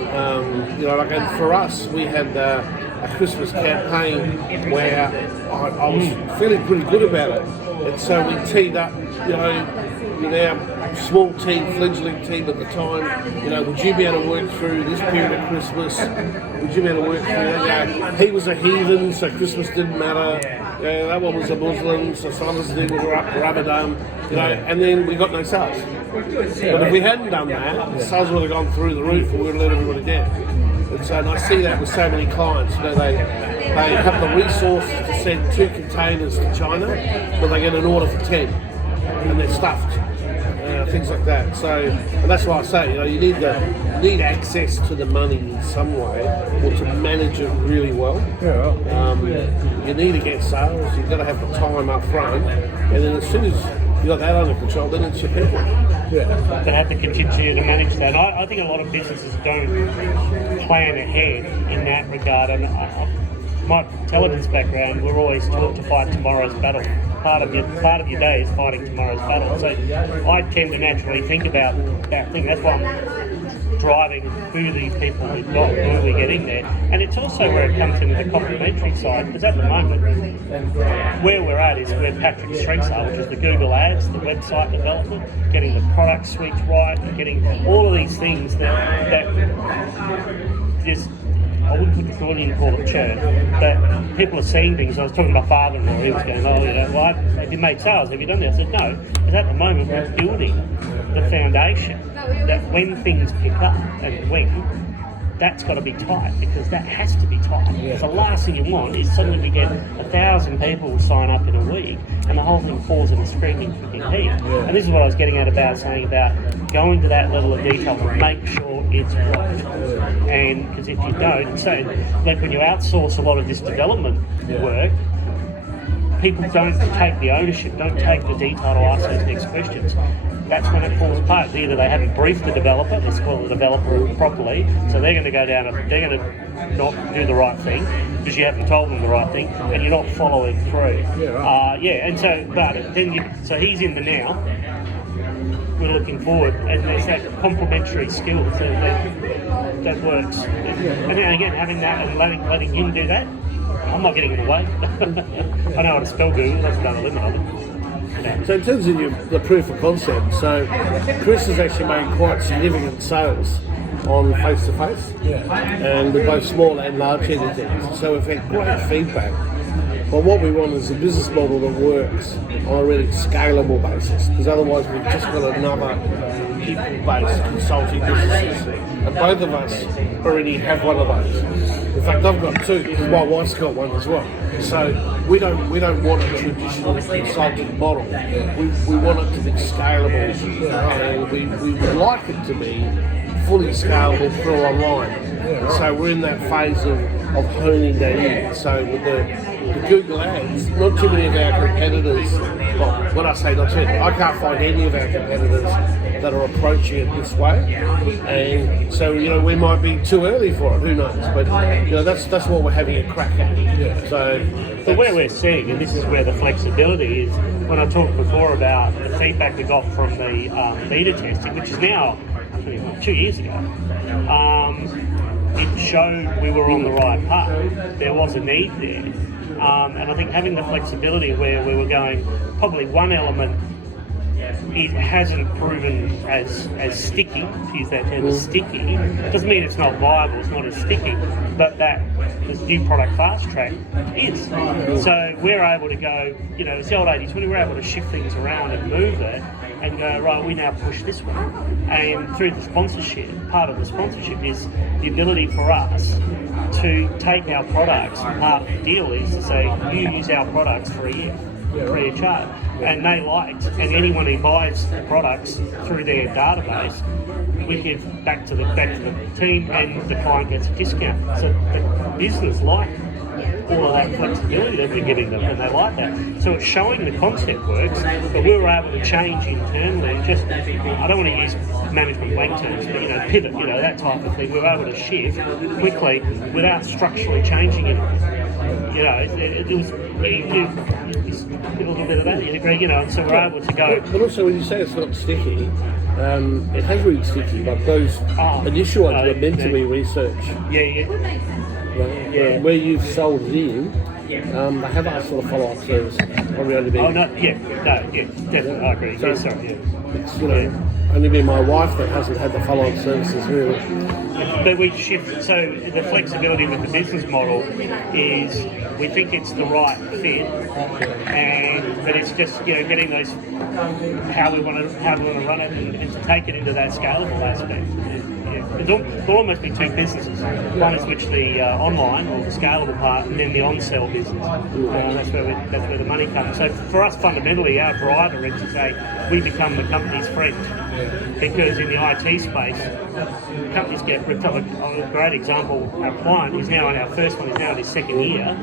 And for us, we had a Christmas campaign where I was feeling pretty good about it, and so we teed up, with our small team, fledgling team at the time. Would you be able to work through this period of Christmas? Would you be able to work through that? He was a heathen, so Christmas didn't matter. That one was a Muslim, so some of us did Ramadan. And then we got no sales. But if we hadn't done that, sales would have gone through the roof, and we would have let everybody down. And I see that with so many clients. They have the resources to send 2 containers to China, but they get an order for 10, and they're stuffed. Things like that. And that's why I say, you need access to the money in some way, or to manage it really well. You need to get sales. You've got to have the time up front, and then as soon as you got that under control, then it's your people. But have to continue to manage that. I think a lot of businesses don't plan ahead in that regard. And my intelligence background, we're always taught to fight tomorrow's battle. Part of your day is fighting tomorrow's battle. So I tend to naturally think about that thing. That's why I'm driving who these people we've got, who we're getting there. And it's also where it comes into the complementary side, because at the moment, where we're at is where Patrick's strengths are, which is the Google Ads, the website development, getting the product suites right, and getting all of these things that just, I wouldn't call it churn, but people are seeing things. I was talking to my father-in-law, he was going, have you made sales? Have you done this? I said, no, because at the moment we're building the foundation that when things pick up, and that's got to be tight, because that has to be tight. Because the last thing you want is suddenly we get 1,000 people sign up in a week, and the whole thing falls in a screaming freaking heap. And this is what I was getting at about saying about going to that level of detail to make sure it's right. And because if you don't, so like when you outsource a lot of this development work, people don't take the ownership, don't take the detail to ask those next questions. That's when it falls apart. Either they haven't briefed the developer, let's call the developer properly, so they're going to go down, they're going to not do the right thing because you haven't told them the right thing, and you're not following through. And so he's in the now. We're looking forward, and there's that complementary skill that works. And then again, having that and letting him do that, I'm not getting in the way. I know how to spell Google, that's about the limit of it. So in terms of the proof of concept, so Chris has actually made quite significant sales on face-to-face, and with both small and large entities. So we've had great feedback. But what we want is a business model that works on a really scalable basis, because otherwise we've just got another people-based consulting businesses, and both of us already have one of those. In fact, I've got 2, because my wife's got one as well. So we don't want a traditional consulting model. We want it to be scalable, and we would like it to be fully scalable through online. So we're in that phase of honing that in. So with the Google Ads, not too many of our competitors, well, when I say not too many, I can't find any of our competitors that are approaching it this way. And so, we might be too early for it, who knows? But, that's what we're having a crack at. So, but where we're seeing, and this is where the flexibility is, when I talked before about the feedback we got from the beta testing, which is now 2 years ago, it showed we were on the right path. There was a need there. And I think having the flexibility where we were going, probably one element it hasn't proven as sticky, to use that term, as sticky. Doesn't mean it's not viable, it's not as sticky, but that this new product fast track is. So we're able to go, it's the old 80-20, we're able to shift things around and move it and go, right, we now push this way. And through the sponsorship, part of the sponsorship is the ability for us to take our products. Part of the deal is to say, you use our products for a year, free of charge. And they liked, and anyone who buys the products through their database, we give back to the team, and the client gets a discount. So the business like all of that flexibility that we're giving them, and they like that. So it's showing the concept works, but we were able to change internally. Just, I don't want to use management blank terms, but pivot, that type of thing. We were able to shift quickly without structurally changing it. It was a little bit of that, you agree, and so we're able to go. But also, when you say it's not sticky, it has been sticky, but those initial ones were meant to be research. Where you've sold it in, they have asked for the follow-up service. Probably only been. Definitely, I agree. So It's only been my wife that hasn't had the follow-up services really. But we shift, so the flexibility with the business model is we think it's the right fit, but it's just getting those how we want to run it and to take it into that scalable aspect. There'll almost be two businesses. One is which the online or the scalable part, and then the on-sell business. That's where the money comes. So for us, fundamentally, our driver is to say we become the company's friend. Because in the IT space, companies get ripped up. A great example, our client is now in our first one, is now in his second year.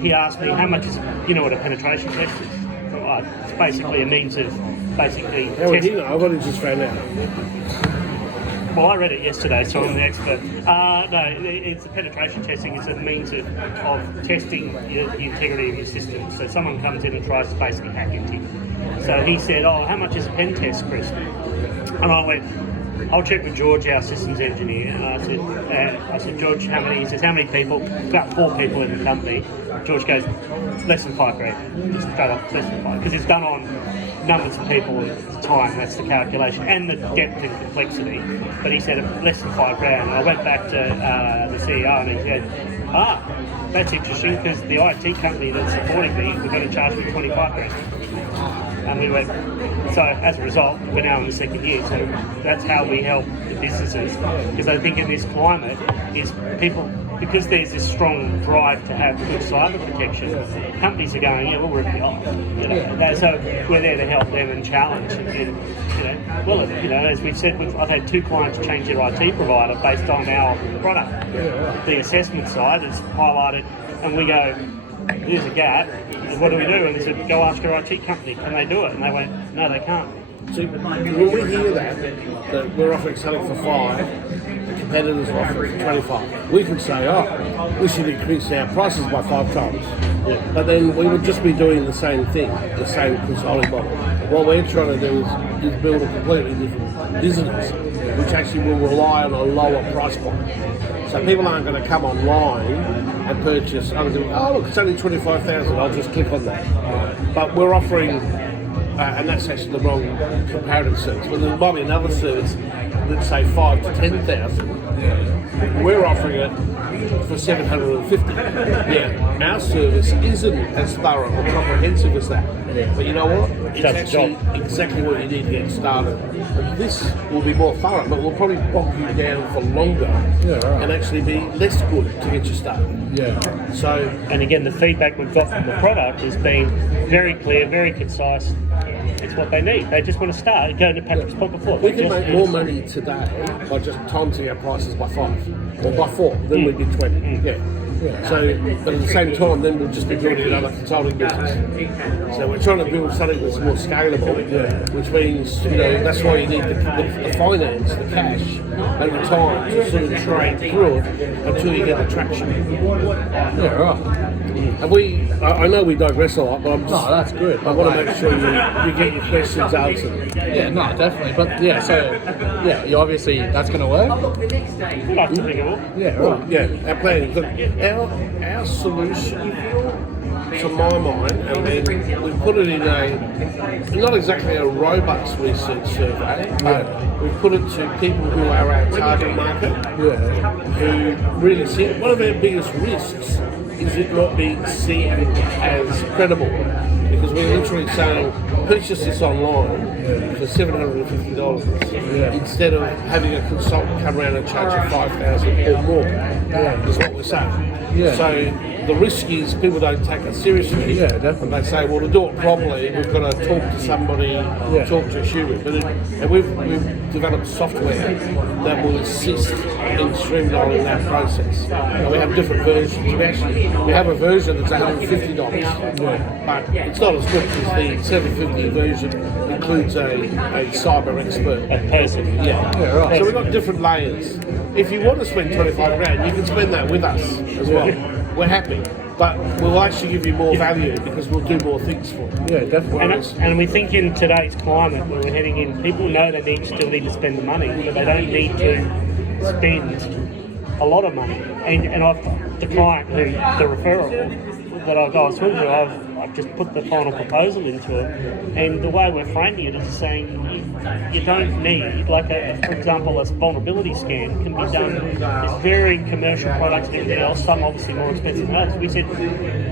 He asked me, how much is, what a penetration test is? It's basically a means of basically testing. I've got it just found out. Well, I read it yesterday, so I'm the expert. No, it's the penetration testing. It's a means of testing the integrity of your system. So someone comes in and tries to basically hack into you. So he said, how much is a pen test, Chris? And I went, I'll check with George, our systems engineer. And I said, George, how many? He says, how many people? About 4 people in the company. George goes, less than $5,000. Just straight up, less than 5, because it's done on numbers of people at the time. That's the calculation and the depth and complexity. But he said less than $5,000. And I went back to the CEO and he said, that's interesting, because the IT company that's supporting me, we're going to charge me $25,000. And we went, so as a result, we're now in the second year. So that's how we help the businesses. Because I think in this climate is people, because there's this strong drive to have good cyber protection, companies are going, we'll rip you off. So we're there to help them and challenge. And, as we've said, I've had 2 clients change their IT provider based on our product. The assessment side is highlighted, and we go, here's a gap, and what do we do? And they said, go ask your IT company, can they do it? And they went, no, they can't. See, when we hear that we're offering something for 5, the competitors are offering for 25, we could say, we should increase our prices by 5 times. But then we would just be doing the same thing, the same consulting model. What we're trying to do is build a completely different business, which actually will rely on a lower price point. So people aren't going to come online and purchase, look, it's only 25,000, I'll just click on that. But we're offering, and that's actually the wrong comparative service, but there might be another service that's say 5 to 10,000. We're offering it for 750. Our service isn't as thorough or comprehensive as that. But you know what? It's actually exactly what you need to get started. And this will be more thorough, but will probably bog you down for longer and actually be less good to get you started. So, and again, the feedback we've got from the product has been very clear, very concise. It's what they need. They just want to start. Go to Patrick's point before. We can make more money today by just timesing our prices by 5 or by 4 than we did 20. So, but at the same time, then we'll just be building another consulting business. So we're trying to build something that's more scalable, which means, that's why you need the finance, the cash, over time to sort of trade through it until you get the traction. And I know we digress a lot, but that's good. I want to make sure you get your questions answered. Yeah, no, definitely. But you obviously, that's going to work? We'd like to think it will. Our plan, our solution to my mind, and then we put it in not exactly a robust research survey, but we put it to people who are our target market, who really see it. One of our biggest risks is it not being seen as credible, because we're literally saying purchase this online for $750 instead of having a consultant come around and charge you $5,000 or more. Is what we're saying. So the risk is people don't take it seriously. Definitely. They say, well, to do it properly, we've got to talk to somebody, talk to a human. And we've developed software that will assist in streamlining that process. And we have different versions. We have a version that's $150, but it's not as good as the $750 version includes a cyber expert. A person. Right. So we've got different layers. If you want to spend 25 grand, you can spend that with us as well. We're happy, but we'll actually give you more value because we'll do more things for you. Definitely. And we think in today's climate where we're heading in, people know they still need to spend the money, but they don't need to spend a lot of money. And I've the client who the referral that I was talking to, I've just put the final proposal into it, and the way we're framing it is saying you don't need, like for example, a vulnerability scan can be done. There's varying commercial products and everything else, some obviously more expensive than others. We said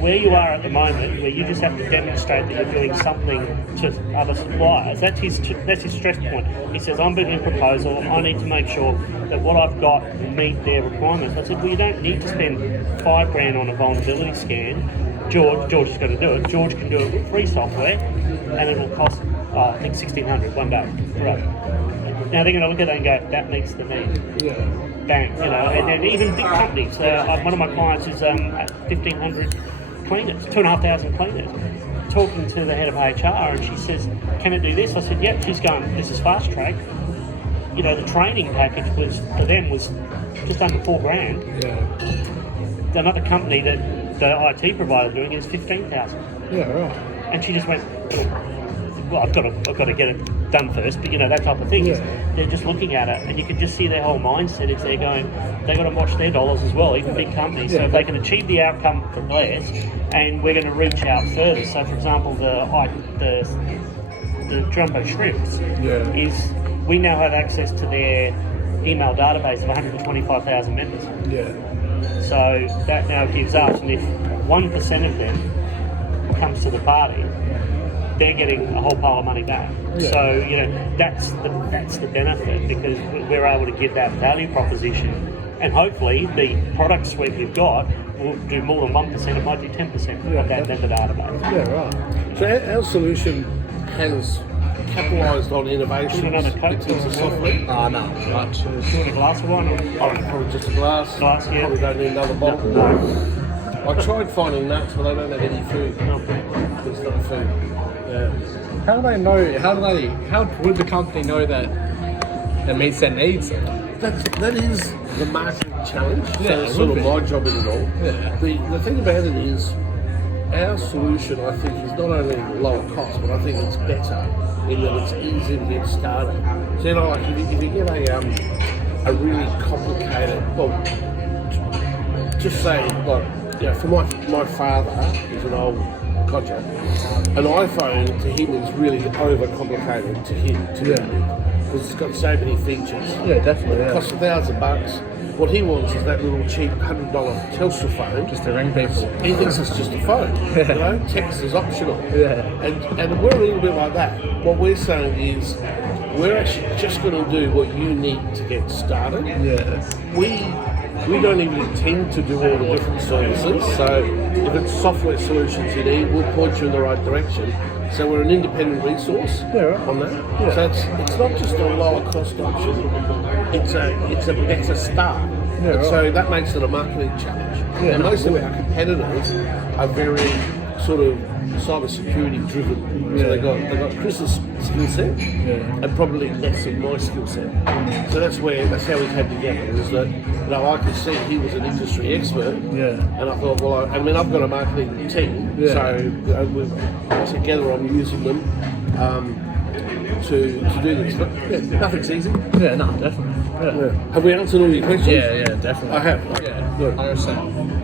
where you are at the moment, where you just have to demonstrate that you're doing something to other suppliers. That's his stress point. He says, I'm building a proposal, I need to make sure that what I've got will meet their requirements. I said, well, you don't need to spend $5 grand on a vulnerability scan. George is going to do it. George can do it with free software, and it'll cost, I think, $1,600 one day. Right. Now they're going to look at that and go, that meets the need. Bang, And then even big companies. One of my clients is at 1,500 cleaners, 2,500 cleaners. Talking to the head of HR, and she says, "Can it do this?" I said, "Yep." She's going, "This is fast track." The training package for them was just under $4 grand. Another company that the IT provider doing is 15,000. Right. And she just went, well, I've got to get it done first, but that type of thing. They're just looking at it, and you can just see their whole mindset is they're going, they've got to watch their dollars as well, even big companies. So if they can achieve the outcome for theirs, and we're going to reach out further. So for example, the Jumbo Shrimps is we now have access to their email database of 125,000 members. So that now gives us, and if 1% of them comes to the party, they're getting a whole pile of money back. So that's the benefit, because we're able to give that value proposition, and hopefully the product suite we've got will do more than 1%. It might do 10% of that member database. So our solution has capitalised on innovation in terms of software. No, right. Do you want a glass of wine? Probably just a glass. Yeah. Probably don't need another bottle. No. I tried finding nuts, but they don't have any food. There's no food. How do they know? How would the company know that it meets their needs? That is the marketing challenge. So that's sort of my job in it all. The thing about it is, our solution, I think, is not only lower cost, but I think it's better in that it's easy to get started. So like if you get a really complicated, well, just say like, for my father is an old codger. An iPhone to him is really overcomplicated to him because it's got so many features. Definitely. It costs $1,000. What he wants is that little cheap $100 Telstra phone. Just to ring people. He thinks it's just a phone. Text is optional. And we're a little bit like that. What we're saying is we're actually just going to do what you need to get started. We don't even intend to do all the different services. So if it's software solutions you need, we'll point you in the right direction. So we're an independent resource on that. So it's not just a lower cost option. It's a better start. And so that makes it a marketing challenge. And most of our competitors are very sort of cybersecurity driven. So they got Chris's skill set and probably less of my skill set. So that's how we came together. Is that I could see he was an industry expert, and I thought, well, I've got a marketing team, so we're together. I'm using them to do this. But nothing's easy. Definitely. Have we answered all your questions? Yeah, definitely. I have. 100%.